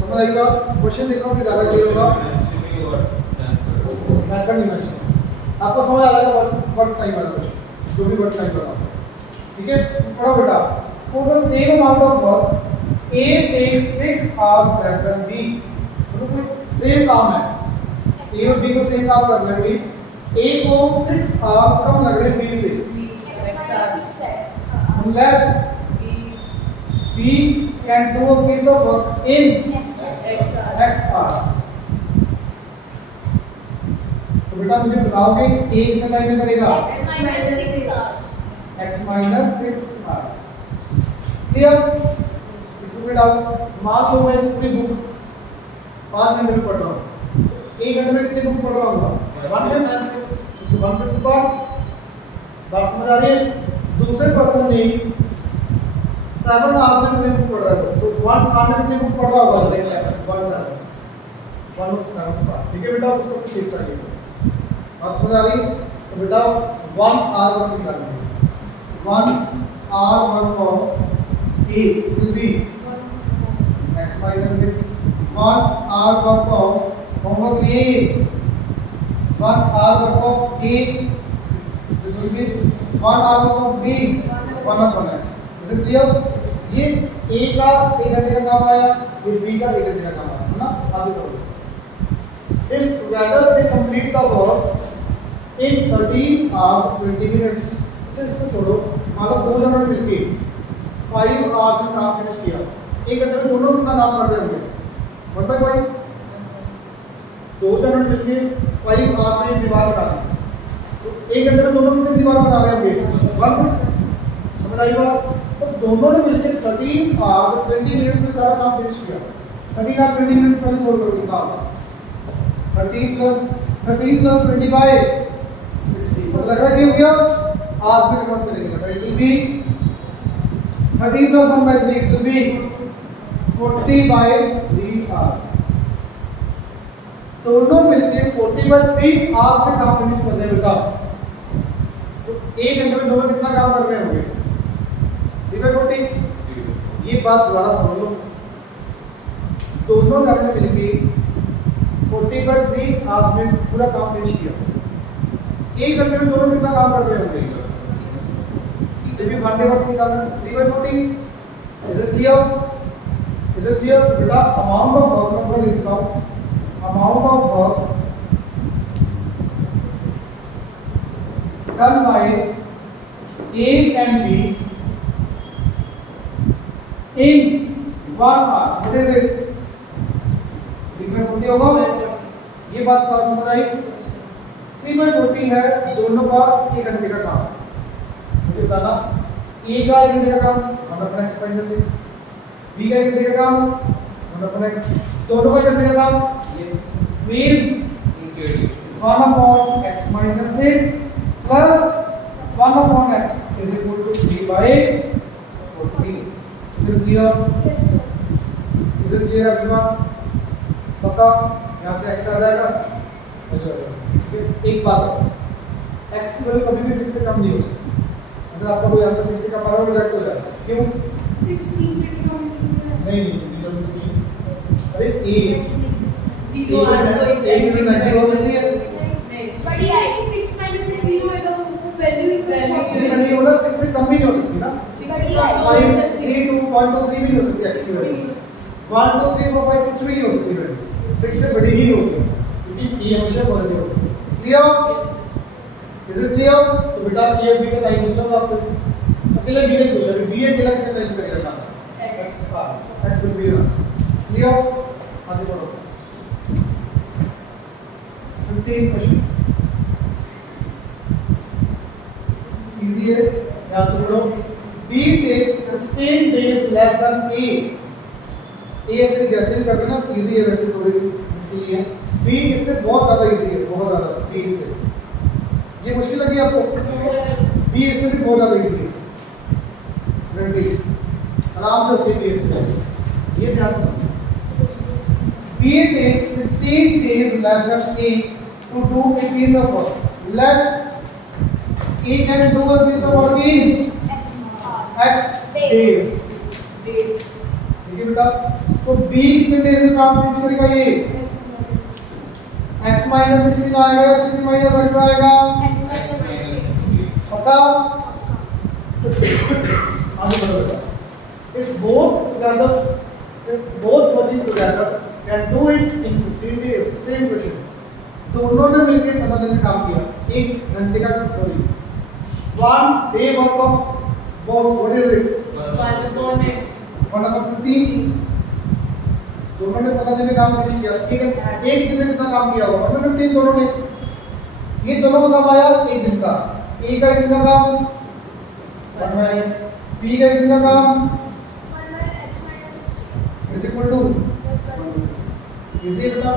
समझ आएगा? क्वेश्चन देखो कि ज़्यादा क्लियर होगा, मेथड नहीं मैच आपको समझ आ जाएगा। वर्क टाइम वाला क्वेश्चन, जो भी वर्क टाइम वाला, ठीक है? पढ़ो बेटा, for the same amount of work A takes 6 hours less than B। Same काम है, A और B को सेम काम करना है, A को 6 hours कम लग रहे हैं B से, let B can do a piece of work in X hours। तो बेटा मुझे बताओगे A कितने टाइम में करेगा? X minus 6 hours। क्लियर? बेटा मान लो मैं पूरी बुक 5 घंटे में पढ़ रहा हूँ, 1 घंटे में कितनी बुक पढ़ रहा हूँ? 150 बात समझ आ रही है? दूसरे पर्सन ने 7 आवर्स में कितनी बुक पढ़ रहा है, तो 1 आवर में कितनी बुक पढ़ रहा होगा? 1 ठीक है बेटा, उसको कुछ हिस्सा नहीं है। बात समझ आ रही? तो बेटा 1 आवर वर्क निकालना है, 1 hour work of A will be X minus 6, 1 hour work of homework A, 1 hour work of A, this will be 1 hour work of B, 1 upon X। Is it clear? ये A का 1 घंटे का काम आया, ये B का 1 घंटे का काम आया, है ना? आगे करो। If together they complete the work in 13 hours 20 minutes, अच्छा इसको छोड़ो, मान लो 2 जनों ने मिलके 5 hours में काम फिनिश किया, 1 घंटे में दोनों कितना काम कर रहे होंगे? 1/5। 2 जनों ने मिलके 5 hours में एक दीवार बना दी, तो 1 घंटे में दोनों कितनी दीवार बना रहे होंगे? 1। समझ आई बात? तो दोनों ने मिलकर 13 hours 20 मिनट्स में सारा काम फिनिश किया। 13 और 20 मिनट्स पहले सोल्व करो कितना होगा? 13 plus 20 by 60, मतलब लग रहा है कि हो गया? आज में कन्वर्ट करेंगे, it will be 13 plus 1 by 3, it will be 40 by 3 hours। दोनों मिलके 40 by 3 hours में काम फिनिश कर रहे हैं बेटा। तो 1 घंटे में दोनों कितना काम कर रहे होंगे? 3 by 40। ये बात दोबारा समझ लो, दोनों ने मिलके 40 by 3 hours में पूरा काम फिनिश किया। 1 घंटे में दोनों कितना काम कर रहे होंगे? जब भी 1 / 40 निकालना है 3/40 इज इट क्लियर? बेटा अमाउंट ऑफ वर्क मैं लिखता हूँ, amount of work done by A and B in 1 hour. What is it? 3/40 होगा? ये बात तो समझ आई? 3/40 है दोनों का 1 घंटे का काम। मुझे बताना A का 1 घंटे का काम 1/x - 6, B का 1 घंटे का काम 1/x, दोनों का 1 घंटे का काम ये means 1/x - 6 plus 1/x is equal to 3/40. Is it clear? Yes, sir. Is it clear everyone? पक्का? यहाँ से x आ जाएगा, एक बात है, x की वैल्यू कभी भी 6 से कम नहीं हो सकती। अगर आपका कोई आंसर 6 से कम आ रहा है रिजेक्ट हो जाएगा। क्यों? 16 डिनोमिनेटर नहीं, अरे a 0 आज तो एक की 90 हो सकती है। बड़ी आएगी 6 - 6 0 होगा, वो वैल्यू नहीं नहीं बोला 6 से कम भी नहीं हो सकती ना। 5 3 2 1 2 3 भी नहीं हो सकती x की वैल्यू। 1 2 3 4 5 कुछ भी नहीं हो सकती वैल्यू। 6 से बड़ी ही होगी क्योंकि ये हमेशा पॉजिटिव होती है। क्लियर? Is it clear? तो बेटा ये b का टाइम पूछा था आपको, अकेले b ने पूछा, b अकेला कितना टाइम करेगा ना x will be answer. Clear? आगे बढ़ो 15 क्वेश्चन इजी है, ध्यान से पढ़ो। B takes 16 days less than A। A से जैसे भी करते ना इजी है, वैसे थोड़ी इजी है। B इससे बहुत ज़्यादा इजी है, बहुत ज़्यादा B से। ये मुश्किल लगी आपको? B इससे भी बहुत ज़्यादा इजी है। रेडी आराम से होती है B से, ये ध्यान से समझो। B takes 16 days less than A to do a piece of work. Let A can do a piece of work in x days. ठीक है बेटा, तो B कितने डेज में काम फिनिश करेगा? ये x - 16 आएगा या 16 - x आएगा? पक्का? आगे बढ़ो बेटा। If both working together can do it in 15 days. Same question. दोनों ने मिलकर 15 दिन में काम किया, 1 घंटे का sorry 1 day work of both. What is it? 1/x 1/15। दोनों ने 15 दिन में काम फिनिश किया। एक दिन में कितना काम किया होगा? 1/15 दोनों ने। ये दोनों का काम आया 1 दिन का। A का 1 दिन का काम 1/x, B का 1 दिन का काम 1/x - 16 is equal to easy बेटा,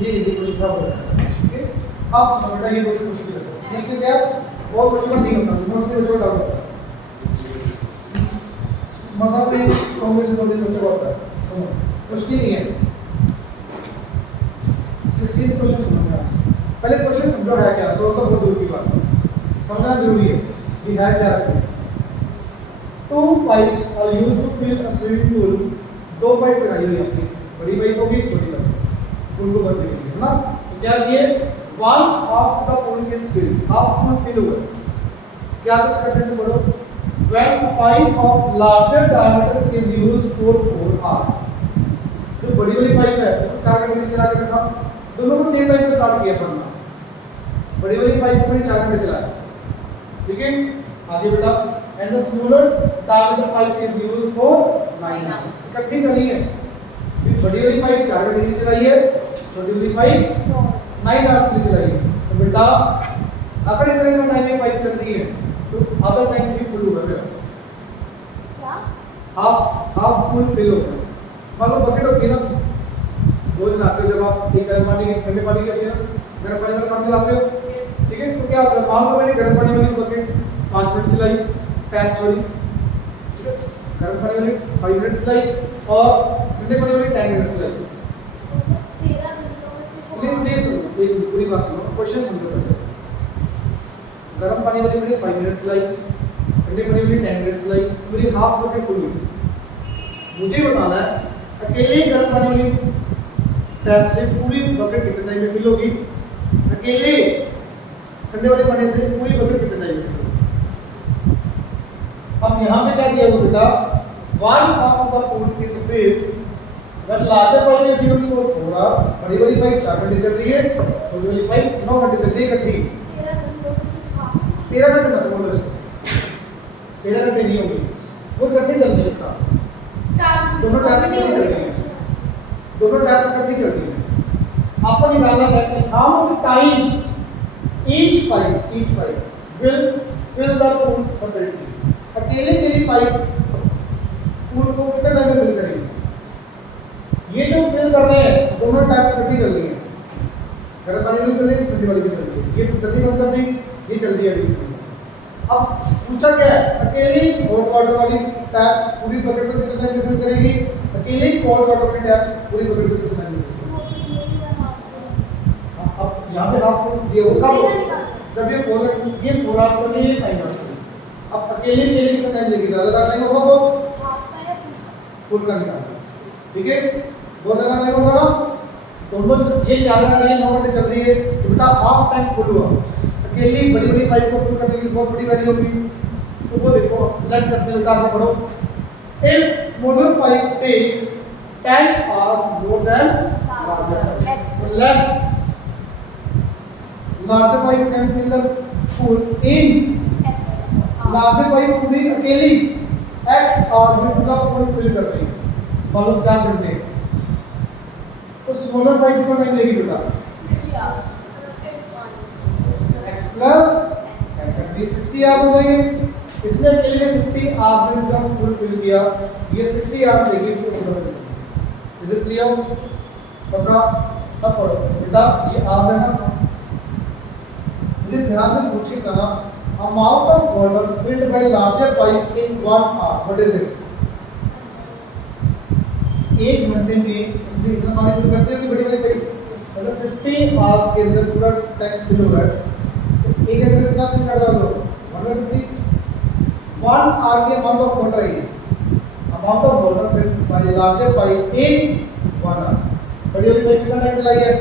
ये इजी क्वेश्चन था बोला। ठीक है, अब बेटा ये क्वेश्चन मुश्किल है। मुश्किल क्या है? बहुत मुश्किल नहीं होता, मुश्किल जो डाउट होता है मसा में कॉन्ग्रेस से 2 दिन बच्चे होता है, मुश्किल नहीं है। 16 क्वेश्चन सुनो आज। पहले क्वेश्चन समझो है क्या, सोच तो बहुत दूर की बात है, समझना जरूरी है कि है क्या इसमें। 2 pipes are used to fill a swimming pool। 2 pipe लगाई हुई आपकी, बड़ी पाइप होगी छोटी पाइप, पूल को भर देंगे है ना। तो क्या किए? 1 half the pool is filled, half pool fill हुआ। क्या कुछ करने से बढ़ो? When a pipe of larger diameter is used for 4 hours। जो बड़ी वाली पाइप है उसको क्या करने के लिए रखा? दोनों को सेम टाइम पे स्टार्ट किया पढ़ना। बड़ी वाली पाइप को 4 घंटे चलाया, ठीक है। आगे बेटा, and the smaller diameter pipe is used for 9 hours। इकट्ठी चली है, बड़ी वाली पाइप 4 घंटे की चलाई है, छोटी वाली पाइप 9 आवर्स की चलाई है। तो बेटा अगर इतने का टाइम में पाइप चल रही है तो अदर टाइम भी फुल होगा क्या? हाफ फुल फिल होगा। मान लो बकेट होती है ना, रोज नहाते हो जब आप एक गर्म पानी की ठंडे पानी की आती है ना, गर्म पानी वाला पानी चलाते हो, ठीक है। तो क्या होता है? मान लो मैंने गर्म पानी वाली बकेट 5 मिनट चलाई, टैप छोड़ी, गर्म पानी वाली 5 मिनट चलाई और ठंडे पानी वाली 10 मिनट चलाई। 13 मिनटों में नहीं सुनो, एक पूरी बात सुनो, क्वेश्चन समझो पहले। गर्म पानी वाली मेरी 5 मिनट चलाई, ठंडे पानी वाली 10 मिनट चलाई, मेरी हाफ बकेट फुल हुई। मुझे बताना है अकेले गर्म पानी वाली टैप से पूरी बकेट कितने टाइम में फिल होगी, अकेले ठंडे वाले पानी से पूरी बकेट कितने टाइम में फिल होगी। अब यहाँ पे क्या दिया हुआ बेटा, one half of the pool is filled when larger pipe is used for 4 hours. बड़ी वाली पाइप 4 घंटे चल रही है, छोटी वाली पाइप 9 घंटे चल रही है इकट्ठी। 13 घंटे मत बोलो इसको, 13 घंटे नहीं होगी, वो इकट्ठी चल रही है बेटा, दोनों टैप्स इकट्ठी चल रही है, दोनों टैप्स इकट्ठी चल रही है। आपको निकालना है कि how much time each pipe will fill the pool separately। अकेले मेरी पाइप पूल को कितने टाइम में फिल करेगी? ये जो फिल कर रहे हैं दोनों टैप्स इकट्ठी चल रही है, गर्म पानी में चल रही है, ठंडी वाली भी चल रही है, ये जल्दी बंद कर दी, ये जल्दी अभी। अब पूछा क्या है, अकेली हॉट वाटर वाली टैप पूरी बकेट को कितने टाइम में फिल करेगी? अकेली कोल्ड वाटर वाली टैप पूरी बकेट को कितने टाइम में फिल करेगी? अब यहाँ पे हाफ ये होगा जब ये 4 आवर्स चल रही है, 9 आवर्स चल रही है। अब अकेले के लिए कितना टाइम लगेगा? ज़्यादा टाइम होगा वो फुल का निकालना, ठीक है, बहुत ज़्यादा टाइम होगा ना। दोनों ये 4 घंटे 9 घंटे चल रही है, तो बेटा हाफ टाइम फुल हुआ। अकेली बड़ी बड़ी पाइप को फुल करने के लिए बहुत बड़ी वैल्यू होगी, तो वो देखो लेट करते हुए आगे बढ़ो। If smaller pipe takes 10 hours more than let larger pipe can fill the pool in larger pipe पूरी अकेली x और में पूरा पूल फिल कर रही है, मालूम क्या समझे? तो स्मॉलर पाइप को टाइम लेगी बेटा 60 hours x प्लस 60 आवर्स हो जाएंगे। इसने अकेले 50 आवर्स में पूरा पूल फिल किया, ये 60 आवर्स लेगी इसको पूरा फिल करने। Is it clear? पक्का? अब पढ़ो बेटा, ये आवर्स है ना, मुझे ध्यान से सोचिए ना, amount of water filled by larger pipe in 1 hour, what is it? 1 घंटे में इसमें इतना पानी फिल करते हैं कि बड़ी बड़ी पाइप, मतलब 50 आवर्स के अंदर पूरा टैंक फिल हो रहा है, तो 1 घंटे में कितना फिल कर रहा है लोग? 150। 1 आवर की अमाउंट ऑफ वाटर है, amount of water filled by larger pipe in 1 hour. बड़ी वाली पाइप कितना टाइम लगाई है?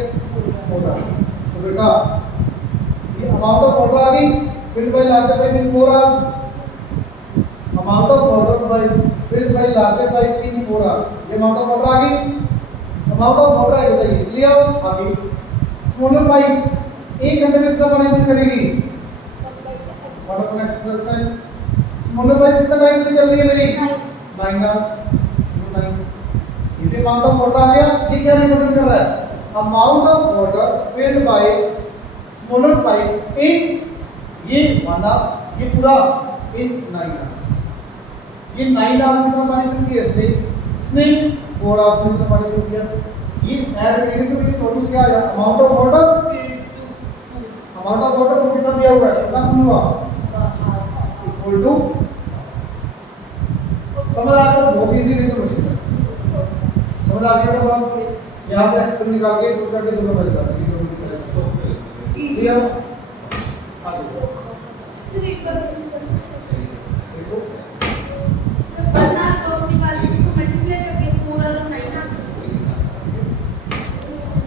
4 आवर्स। तो बेटा ये अमाउंट ऑफ वाटर आ गई field by larger pipe in 4 hours, amount of water by field by larger pipe in 4 hours, ये अमाउंट ऑफ वाटर आ गई, अमाउंट ऑफ वाटर है बताइए, क्लियर? आ गई। स्मॉलर पाइप 1 घंटे में कितना पानी फिल करेगी? Water flow x plus time. Smaller pipe कितना टाइम में चल रही है मेरी? 9 आवर्स, 9। ये अमाउंट ऑफ वाटर आ गया, ये क्या रिप्रेजेंट कर रहा है? Amount of water filled bye smaller pipe इन ये 1 आवर, ये पूरा इन 9 आवर्स। ये 9 आवर्स में कितना पानी फिल किया इसने 4 आवर्स में कितना पानी फिल किया। ये ऐड करेंगे तो ये टोटल क्या आएगा? Amount of water, amount of water को कितना दिया हुआ है, कितना फिल हुआ, इक्वल टू, समझ आ गया? बहुत इजी है क्वेश्चन, समझ आ गया? तब आप यहाँ से एक्स निकाल के पुट करके दोनों बन जाते हैं, इजी है। आगे सिर्फ एक बार देखो, जब बनना तो निकाल के इसको मल्टीप्लाई करके 4 और 9 आ सकते हैं,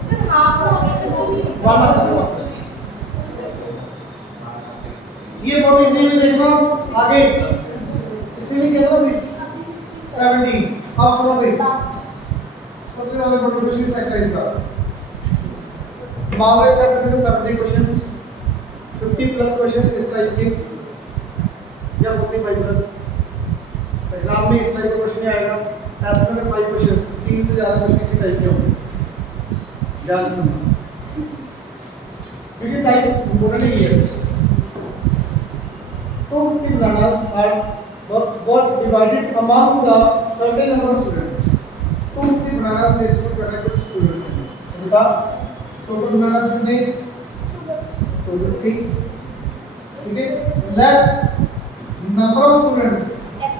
तो हाफ हो गया तो वो भी 1 आवर। ये बहुत इजी है, देखो आगे 60 नहीं कहता अभी 70। अब सुनो भाई, सबसे ज्यादा कंट्रीब्यूशन इस एक्सरसाइज का मामले चैप्टर में 70 क्वेश्चंस, 50 प्लस क्वेश्चन इस टाइप के या 45 प्लस। एग्जाम में इस टाइप का क्वेश्चन आएगा, टेस्ट में 5 क्वेश्चंस, 3 से ज्यादा क्वेश्चन इसी टाइप के होंगे, ध्यान से सुनना क्योंकि टाइप इंपॉर्टेंट ही है। तो 50 bananas are got divided among the certain number of students। तो 50 बनानास डिस्ट्रीब्यूट करने कुछ स्टूडेंट्स हैं, बता टोटल बनानास कितने? 250, ठीक है। Let number of students x,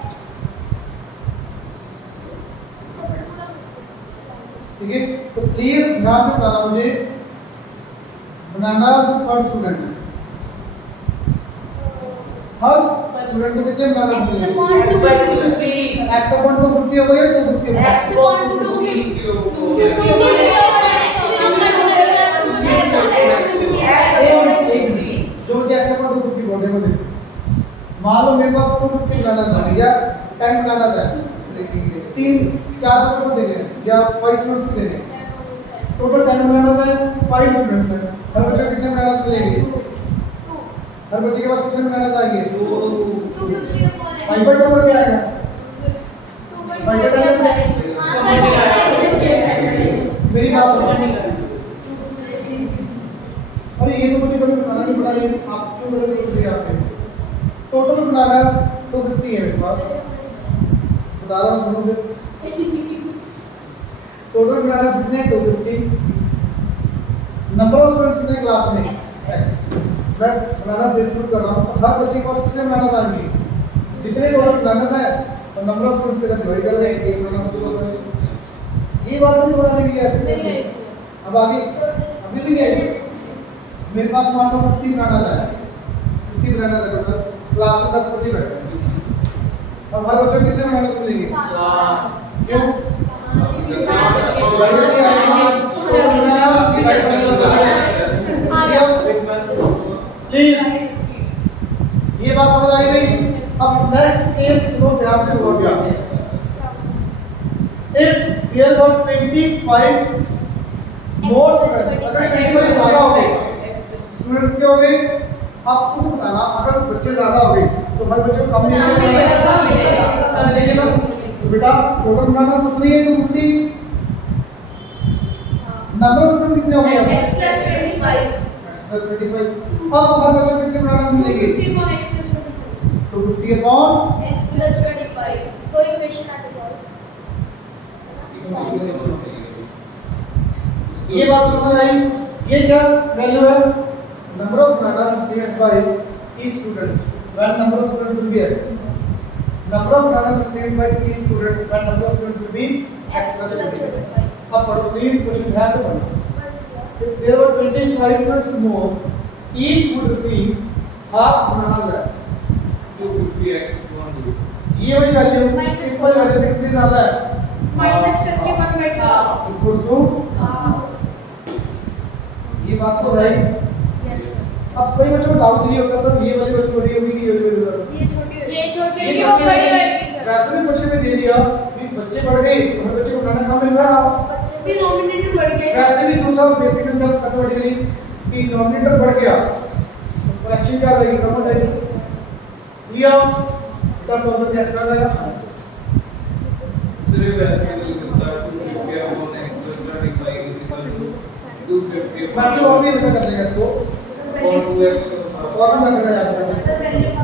ठीक है। तो प्लीज ध्यान से बताना मुझे बनानास पर स्टूडेंट, हर स्टूडेंट को कितने बनानास x मिलेंगे? upon 250, x upon 250 हो गया, 250 x upon 250, जो मुझे x upon 250 बोलने में मान लो मेरे पास 250 बनाना है या 10 बनाना है, 3-4 बच्चों को देने हैं या 5 स्टूडेंट्स को देने हैं, टोटल 10 बनाना है, 5 स्टूडेंट्स हैं, हर बच्चे को कितने बनाना मिलेंगे? हर बच्चे के पास कितने बनाना आएंगे? 5 पर टोटल क्या आएगा? 5 मेरी बात सुनो। अरे ये तो मुझे कभी बनाना नहीं पड़ा, ये आप क्यों मेरे सोच रहे हैं? आपके टोटल बनाना 250 है मेरे पास, बता रहा हूँ सुनो फिर। टोटल बनाना कितने हैं? 250। नंबर ऑफ स्टूडेंट्स कितने क्लास में? x। मैं बनाना डिस्ट्रीब्यूट कर रहा हूँ, हर बच्चे के पास कितने बनाना आएंगे? जितने टोटल बनाना है और नंबर ऑफ स्टूडेंट्स के साथ डिवाइड कर रहे हैं, एक बनाना उसको होता है। ये बात नहीं समझ में ऐसे अब आगे अभी भी नहीं आई। मेरे पास मान लो 50 बनाना है, 50 बनाना है टोटल, क्लास में 10 बच्चे बैठे हैं। अब हर बच्चे को कितने बनाना मिलेंगे? क्यों? प्लीज ये बात समझ आई नहीं? अब नेक्स्ट केस सुनो ध्यान से, हो गया। If there were 25 more students, अगर 25 ज़्यादा हो गए, स्टूडेंट्स क्या हो गए? आपको तो बताना, अगर बच्चे ज़्यादा हो गए तो हर बच्चे को कम मिलेगा। तो बेटा टोटल बनाना कितनी है? 250। नंबर ऑफ स्टूडेंट कितने हो गए? x plus 25। x plus 25। अब हर बच्चे को कितने बनाना मिलेंगे? 50 upon x plus 25। तो 50 अपॉन x plus 25। कोई इक्वेशन आके सॉल्व। ये बात समझ आई? ये क्या वैल्यू है? Number of banana set by each student when number of student will be x। Number of banana set by each student when number of student will be x plus 25। अब पढ़ो प्लीज, क्वेश्चन ध्यान से पढ़ो। If there were 25 students more, each would receive half banana less. 250x 200। ये वाली वैल्यू इस वाली वैल्यू से कितनी ज्यादा है? माइनस करके 1 बैठा। इक्वल्स टू, ये बात समझ आई? अब कई बच्चों को डाउट नहीं होता सर ये वाली वैल्यू बड़ी होगी कि ये वाली वैल्यू? ये छोटी ये जो बड़ी होगी सर। वैसे भी क्वेश्चन में दे दिया कि बच्चे बढ़ गए तो हर बच्चे को बनाना कम मिल रहा है। डिनोमिनेटर बढ़ गया। वैसे भी दूसरा बेसिक कंसेप्ट मैथमेटिकली कि डिनोमिनेटर बढ़ गया तो फ्रैक्शन क्या आएगी? कम आएगी। लिया 10 और 10 एक्स्ट्रा आ जाएगा। फिर वैसे भी कितना 250 upon x plus 25 is equal to 250 मैं आपको और भी ऐसा कर देगा इसको और 2x और मैं कर रहा हूं। सर वैल्यू का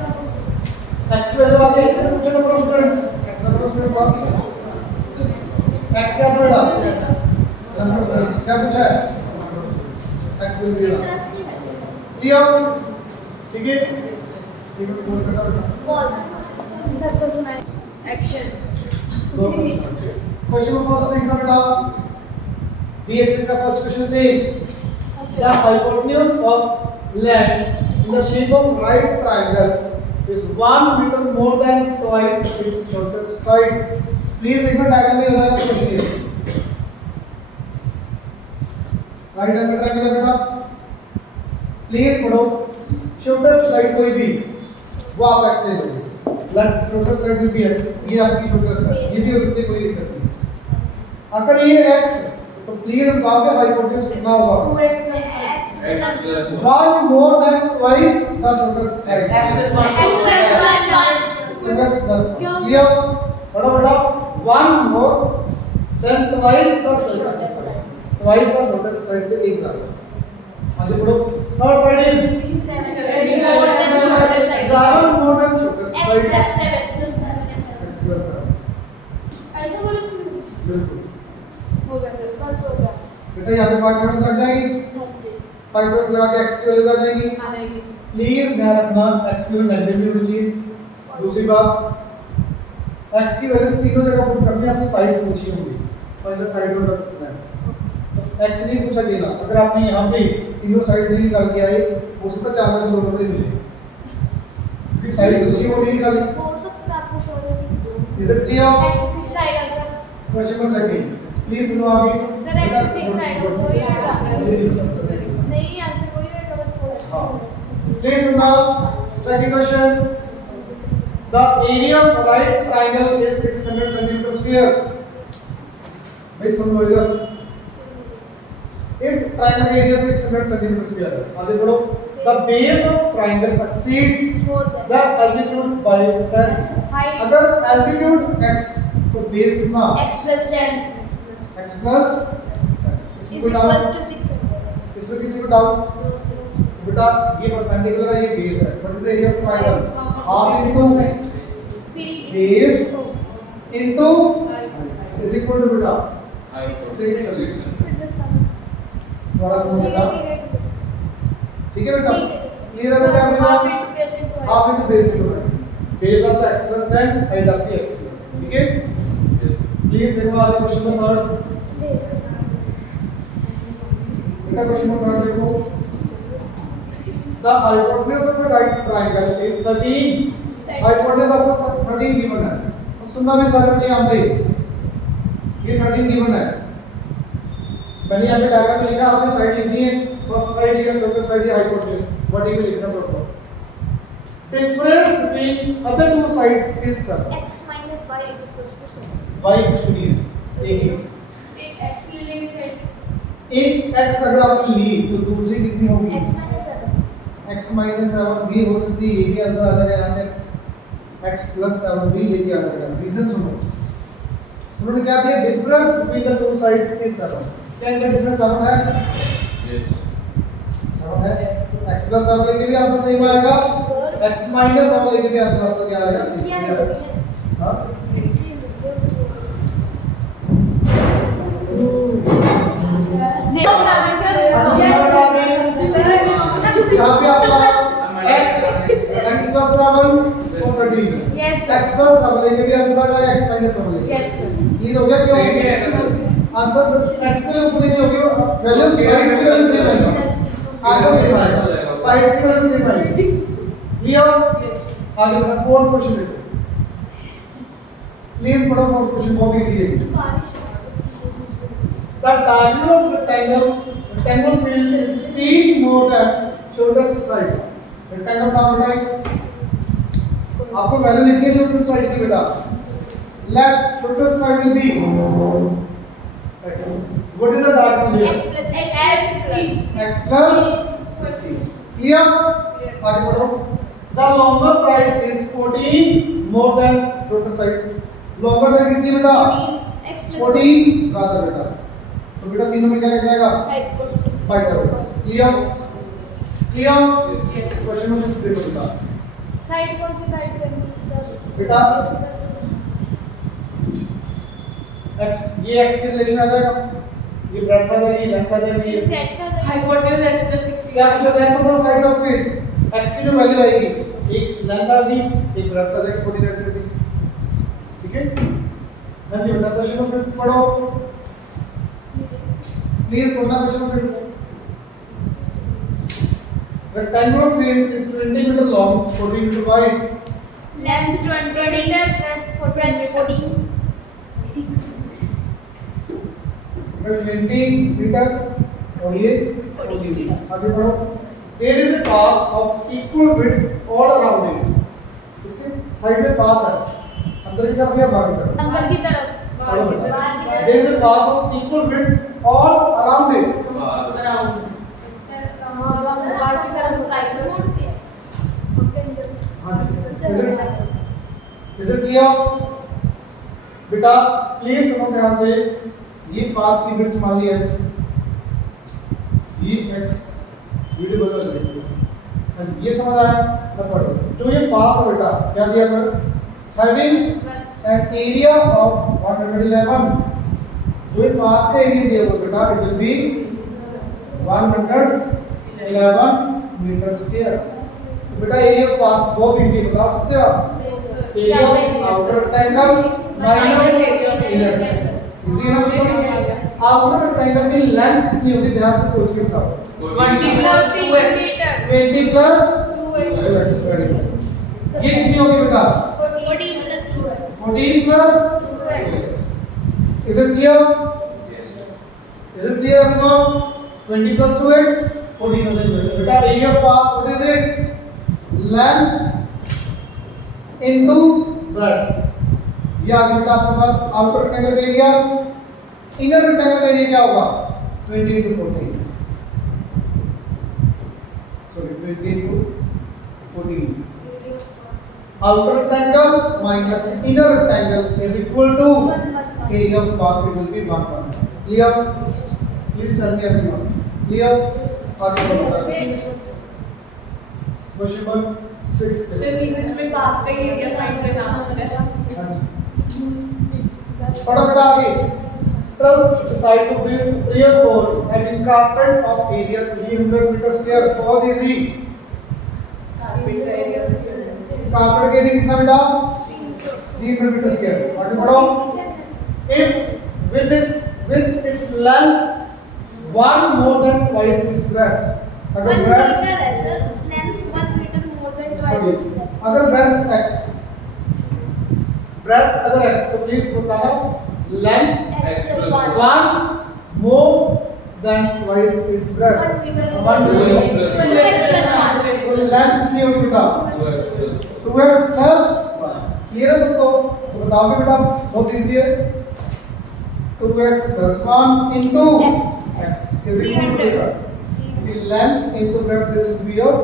x पे जो आगे x से पूछो number of students, x number of student बाकी x क्या पड़ेगा? नंबर ऑफ स्टूडेंट्स क्या पूछा है? x विल बी लिया, ठीक है? ठीक है, पोस्ट करना बेटा। पॉज सर को सुनाए एक्शन। Question number first देखना बेटा, bx is the first question saying the hypotenuse of land in the shape of right triangle is 1 meter more than twice its shortest side. Please देखना diagonal नहीं हो रहा है क्वेश्चन ये। right angle triangle बेटा, प्लीज पढ़ो। shortest side कोई भी वो आप x ले लो, left shortest side will be x, ये आपकी shortest है, ये भी उससे कोई दिक्कत नहीं। अगर ये x तो प्लीज हम कहोगे हाइपोटेन्यूज कितना होगा? 2x plus x x plus 1 more than twice the shortest side। x plus 1 x plus 1 लिया बड़ा बड़ा 1 more than twice the shortest side, twice the shortest side से एक ज्यादा। आगे बढ़ो। Third side is 7 more than shortest x side, plus 7 plus 7 x plus 7 Pythagoras बिल्कुल। हो गया सर, बस हो गया। बेटा यहाँ पे पाइथागोरस लग जाएगी, हाँ जी पाइथागोरस लगा के x की वैल्यू आ जाएगी। आ जाएगी। प्लीज ध्यान रखना x की वैल्यू नेगेटिव नहीं होनी चाहिए। दूसरी बात x की वैल्यू तीनों जगह पुट करनी है, आपने साइड्स पूछी होंगी और इधर साइड्स ऑर्डर करना है तो x नहीं पूछा गया। अगर आपने यहाँ पे तीनों साइड्स नहीं निकाल के आए हो सकता है 4 में से 2 नंबर ही मिले क्योंकि साइड्स पूछी वो नहीं निकाली। हो सकता है आपको शोर हो। Is it clear? x 6 आएगा sir. Question number second please सुनो आगे। सर x 6 आएगा तो ये होगा। नहीं आंसर वही होगा बस हाँ। बोलो। प्लीज सुनो second question. The area of right triangle is 600 centimeter square. भाई सुन लो इधर, इस ट्रायंगल का एरिया 600 सेंटीमीटर स्क्वायर है। आगे बढ़ो। The base of triangle exceeds the altitude by 10. अगर altitude x तो base कितना? x plus 10 x plus is इसको डाउन, equals to 600. इसमें किसी को डाउन बेटा ये परपेंडिकुलर है, ये बेस है, what is the area of triangle? Half into base into is equal to बेटा 600। थोड़ा समझेगा, ठीक है बेटा? क्लियर है बेटा? Half into base into base of the x plus 10 height of the x, ठीक है? प्लीज देखो आगे क्वेश्चन नंबर, बेटा क्वेश्चन नंबर देखो। The hypotenuse of a right triangle is 13. Hypotenuse आपको 13 given है। अब सुनना भी सारे बच्चे यहाँ पे, ये 13 given है। मैंने यहाँ पे डायग्राम में लिखा, आपने साइड लिख दी है, फर्स्ट साइड या सेकंड साइड या हाइपोटेन्यूज, व्हाट यू विल लिखना पड़ेगा। Difference between other two sides is sir. x minus y is equals to 7. Y कुछ नहीं है, एक ही। एक x ले लेंगे साइड एक x अगर आपने ली तो दूसरी कितनी होगी? x minus 7. x minus 7 भी हो सकती है, ये भी आंसर आ जाएगा यहाँ से x plus 7 भी ये भी आ जाएगा। रीजन सुनो, उन्होंने क्या दिया? Difference between the two sides is 7। क्या इनका डिफरेंस 7 है? Yes. 7 है। x plus 7 लेके भी आंसर सेम आएगा, x minus 7 लेके भी आंसर आपका क्या आएगा? सेम आएगा। हां यहाँ पे आपका x plus 7 और 13, Yes, x plus 7 लेके भी आंसर आ जाएगा, x minus 7 लेके। Yes, sir. क्लियर हो गया? क्यों Same ही आएगा सर। आंसर x के ऊपर नीचे होगी, वैल्यू साइड्स की वैल्यू सेम आएगा, आंसर सेम आएगा, साइड्स की वैल्यू सेम आएगी। क्लियर? आगे बढ़ो, फोर्थ क्वेश्चन देखो प्लीज। पढ़ो फोर्थ क्वेश्चन, बहुत इजी है। The diagonal of rectangle field is 16 more than shortest side. Rectangle का होता है, आपको वैल्यू लिखनी है shortest side की बेटा। Let shortest side will be x. What is the diagonal here? x plus 16. X plus 16. Clear? आगे बढ़ो। The longer side is 14 more than shorter side. Longer side कितनी बेटा? 14 x plus 14 ज्यादा बेटा। तो बेटा तीनों में क्या लिख जाएगा? बाय करोगे। क्लियर? क्लियर? क्वेश्चन नंबर 6 देखो बेटा। साइड कौन सी साइड करनी है सर? बेटा x, ये x के रिलेशन आ जाएगा, ये ब्रेड्थ आ जाएगी, लेंथ आ जाएगी, इससे x आ जाएगा। Hypotenuse x plus 16. क्या मतलब length of the sides of it, x की जो वैल्यू आएगी, एक लेंथ आ गई, एक ब्रेड्थ आ जाएगी 14 आ जाएगी। ठीक है? हाँ जी बेटा, क्वेश्चन नंबर 5 पढ़ो प्लीज। पढ़ना question number 5। Rectangular field is 20 meter long, 14 meter wide. Length 20 meter, breadth 14. 20 metre और ये 40 मीटर। आगे बढ़ो। There is a path of equal width all around it. इसके साइड में पाथ है, अंदर की तरफ या बाहर की तरफ? अंदर की तरफ। बाहर की तरफ। There is a path of equal width all around it. Around. बाहर की तरफ साइड मोड़ते हैं। Is it clear? बेटा प्लीज सुनो ध्यान से, ये पाथ की विड्थ मान ली x, ये x वीडियो बदल देंगे। ये समझ आया? अब पढ़ो। जो ये पाथ है बेटा, क्या दिया कर? Having an area of 111. जो ये पाथ का एरिया दिया हुआ बेटा, it will be 111 metre square. बेटा एरिया ऑफ पाथ बहुत इजी बता सकते हो आप? Area of outer rectangle minus area of inner rectangle. Easy है ना? आउटर रेक्टेंगल की लेंथ कितनी होगी, ध्यान से सोच के बताओ। 20 plus 2x. 20 plus 2x। 2x। ये कितनी होगी बेटा? 14 plus 2x। 14 plus 2x। Is it clear? Is it clear everyone? 20 plus 2x, 14 plus 2x. बेटा area of path, what is it? Length into breadth. ये आ गया आपके पास आउटर रेक्टेंगल का एरिया। इनर रेक्टेंगल का एरिया क्या होगा? 20 into 14, sorry 20 into 14। outer rectangle minus inner rectangle is equal to area of path, it will be 1 clear? Please tell me everyone clear? आगे बढ़ो। क्वेश्चन नंबर 6 सिर्फ इंग्लिश में बात का ही एरिया फाइंड करना है। पढ़ो बेटा आगे। Trust decide to build rear wall and escarpment of area 300 meter square, बहुत easy। कारपेट का एरिया कार्पेट का एरिया कितना बेटा? 300 मीटर स्क्वायर। आगे बढ़ो। If with its length 1 more than twice its breadth, अगर breadth sorry, अगर breadth x, breadth अगर x, तो प्लीज बताना length X plus 1 more than twice its breadth, 1 2x plus तो length कितनी होगी बेटा? 2x plus 2x plus 1 clear है सबको? तो बताओगे बेटा, बहुत इजी है। 2x plus 1 into x is equal to बेटा the length into breadth, this will be your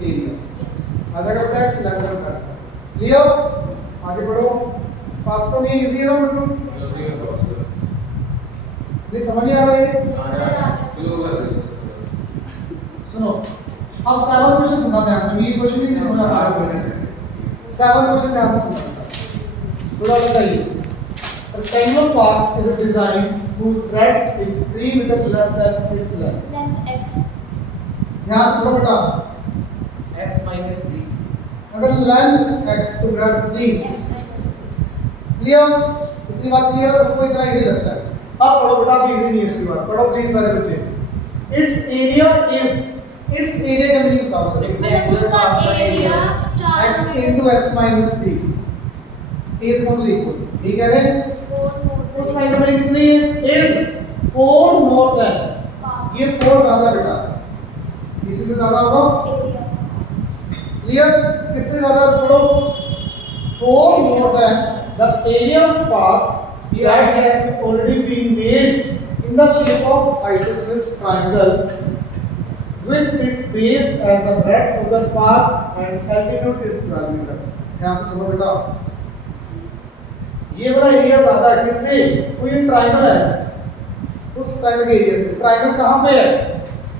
area। आ जाएगा बेटा x length और breadth। क्लियर? आगे बढ़ो। वास्तव में इजी है ना बिल्कुल? जल्दी में पास करो। नहीं समझ नहीं आ रहा है? स्लो कर दो। सुनो, अब 7 क्वेश्चन सुनना ध्यान से, ये क्वेश्चन भी नहीं सुनना आ रहा है। 7 क्वेश्चन ध्यान से सुनना। थोड़ा बताइए। Rectangular path is a design whose breadth is 3 meter less than its length। ध्यान से पढ़ो बेटा। x minus 3 अगर लेंथ x तो breadth 3। क्लियर? इतनी बात क्लियर है सबको? इतना इजी लगता है। अब पढ़ो बेटा, अब इजी नहीं है इसकी बात। पढ़ो प्लीज सारे बच्चे। its area का मीनिंग बताओ sir. x into x minus 3 is equal, ठीक है? उस लाइन में कितनी है? is 4 more than, ये 4 ज्यादा बेटा, इसी से ज्यादा होगा। क्लियर? किससे ज्यादा पढ़ो? 4 more than the area of path that has already been made in the shape of isosceles triangle with its base as the breadth of the path and altitude is 12 meter। ध्यान से सुनो बेटा, ये वाला एरिया ज्यादा है किससे? कोई ट्रायंगल है, उस ट्रायंगल के एरिया से। ट्रायंगल कहां पे है?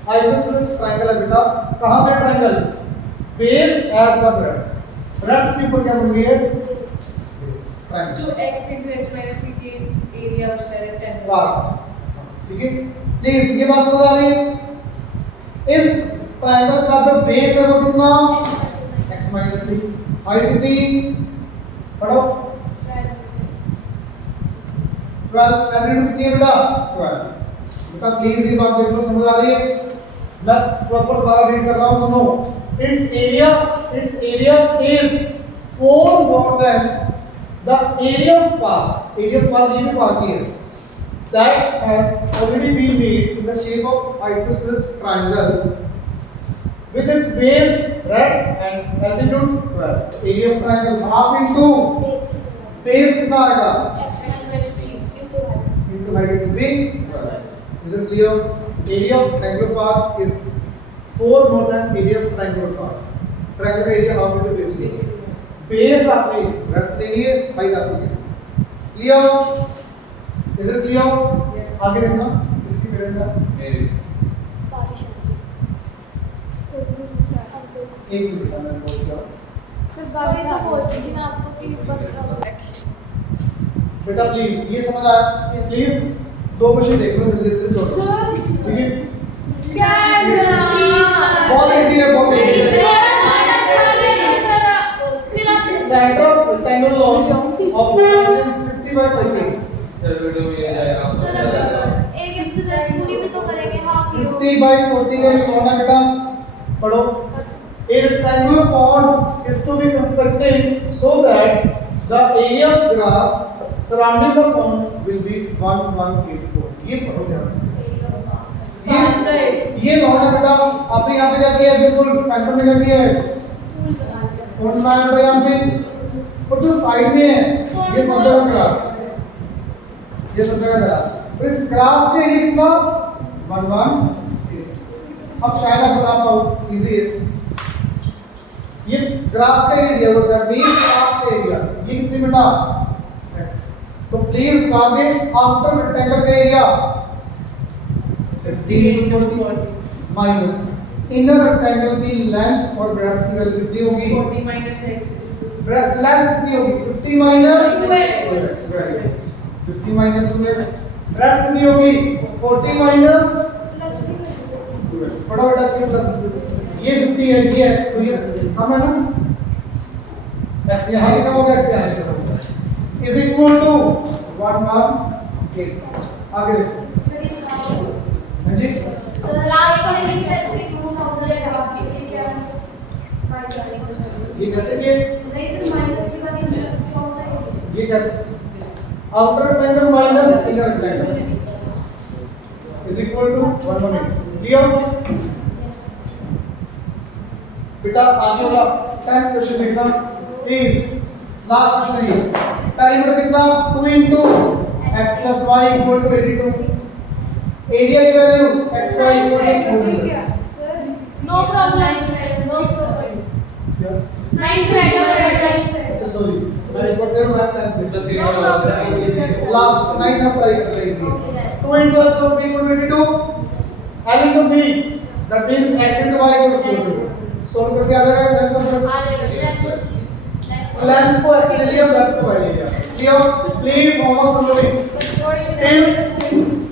आइसोसेलेस ट्रायंगल है बेटा। कहां पे triangle? Base as the breadth. Breadth के ऊपर क्या बन गई है? ट्रायंगल। जो x into x minus 3 के एरिया उसका रेक्टेंगल। वाह, ठीक है। प्लीज ये बात समझ आ रही है? इस ट्रायंगल का जो बेस है वो कितना? x minus 3। हाइट कितनी? पढ़ो। 12। एल्टीट्यूड कितनी है बेटा? 12। बेटा प्लीज ये बात देख लो, समझ आ रही है? मैं प्रॉपर दोबारा रीड कर रहा हूं, सुनो। its area is 4 more than the area of path। area of path ये भी पाथ ही है। that has already been made in the shape of isosceles triangle with its base breadth and altitude 12। area of triangle half into base कितना आएगा? into height will be 12। is it clear? area of triangular path is 4 more than area of triangular path। triangle का area half into base है। base आपने breadth ले लिए, height आपने clear? is it clear? आगे देखना इसकी पेरेंट्स है मेरी एक मिनट का मैं बोल दिया बेटा। प्लीज ये समझ आया? प्लीज 2 क्वेश्चन देख लो जल्दी जल्दी दो, ठीक है? बहुत इजी है, बहुत इजी है। Centre of rectangle of 50 by 50। Sir video में ये जाएगा आपको पता चलेगा। 50 by 40 का ये होना बेटा। पढ़ो। A rectangular pond is to be constructed so that the area of grass surrounding the pond will be 1184। ये पढ़ो ध्यान से। ये होना बेटा, आपने यहाँ पे क्या किया है? बिल्कुल सेंटर में क्या किया है? पॉइंट बनाया था यहाँ पे। और जो साइड में है ये समझो का क्रास, ये समझो का क्रास। तो इस क्रास के एरिया कितना 1 1। अब शायद आप बता पाओ, इजी है। ये क्रास का एरिया दिया हुआ है, मींस आपका एरिया ये कितनी बेटा x। तो प्लीज बता दे आफ्टर रेक्टेंगल का एरिया 15 माइनस इनर रेक्टेंगल की लेंथ और ब्रेड्थ की वैल्यू कितनी होगी? 40 minus x. ब्रेड्थ लेंथ कितनी होगी? 50 minus 2x. 50 minus 2x। Breadth कितनी होगी? 40 माइनस 2x। बड़ा बड़ा क्यों प्लस? ये 50 है, ये x तो ये कम है ना, x यहां से कम होगा, x यहां से कम होगा, इज इक्वल टू 1 1 8। आगे देखो हां जी, ये कैसे किए? ये कैसे? Outer rectangle minus inner rectangle is equal to 1 1 8। Clear बेटा? आगे वाला 10th क्वेश्चन देखना प्लीज, लास्ट क्वेश्चन है। पहले में कितना 2 into x plus y equal to 82। Area की value x y equal to 400। No problem. No problem. क्या? 9 अच्छा सॉरी, मैं इस बार कर रहा हूं बस ये और आंसर लास्ट 9 का अप्लाई कर लीजिए। 2 into x plus b equal to 82, l into b that means x into y equal to 400। Solve करके आ जाएगा लेंथ को x ले लिया, ब्रेड्थ को y ले लिया। क्लियर? प्लीज होमवर्क समझो टिल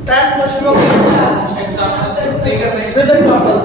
10 क्वेश्चन ऑफ एग्जाम्पल नहीं करते विद एग्जांपल।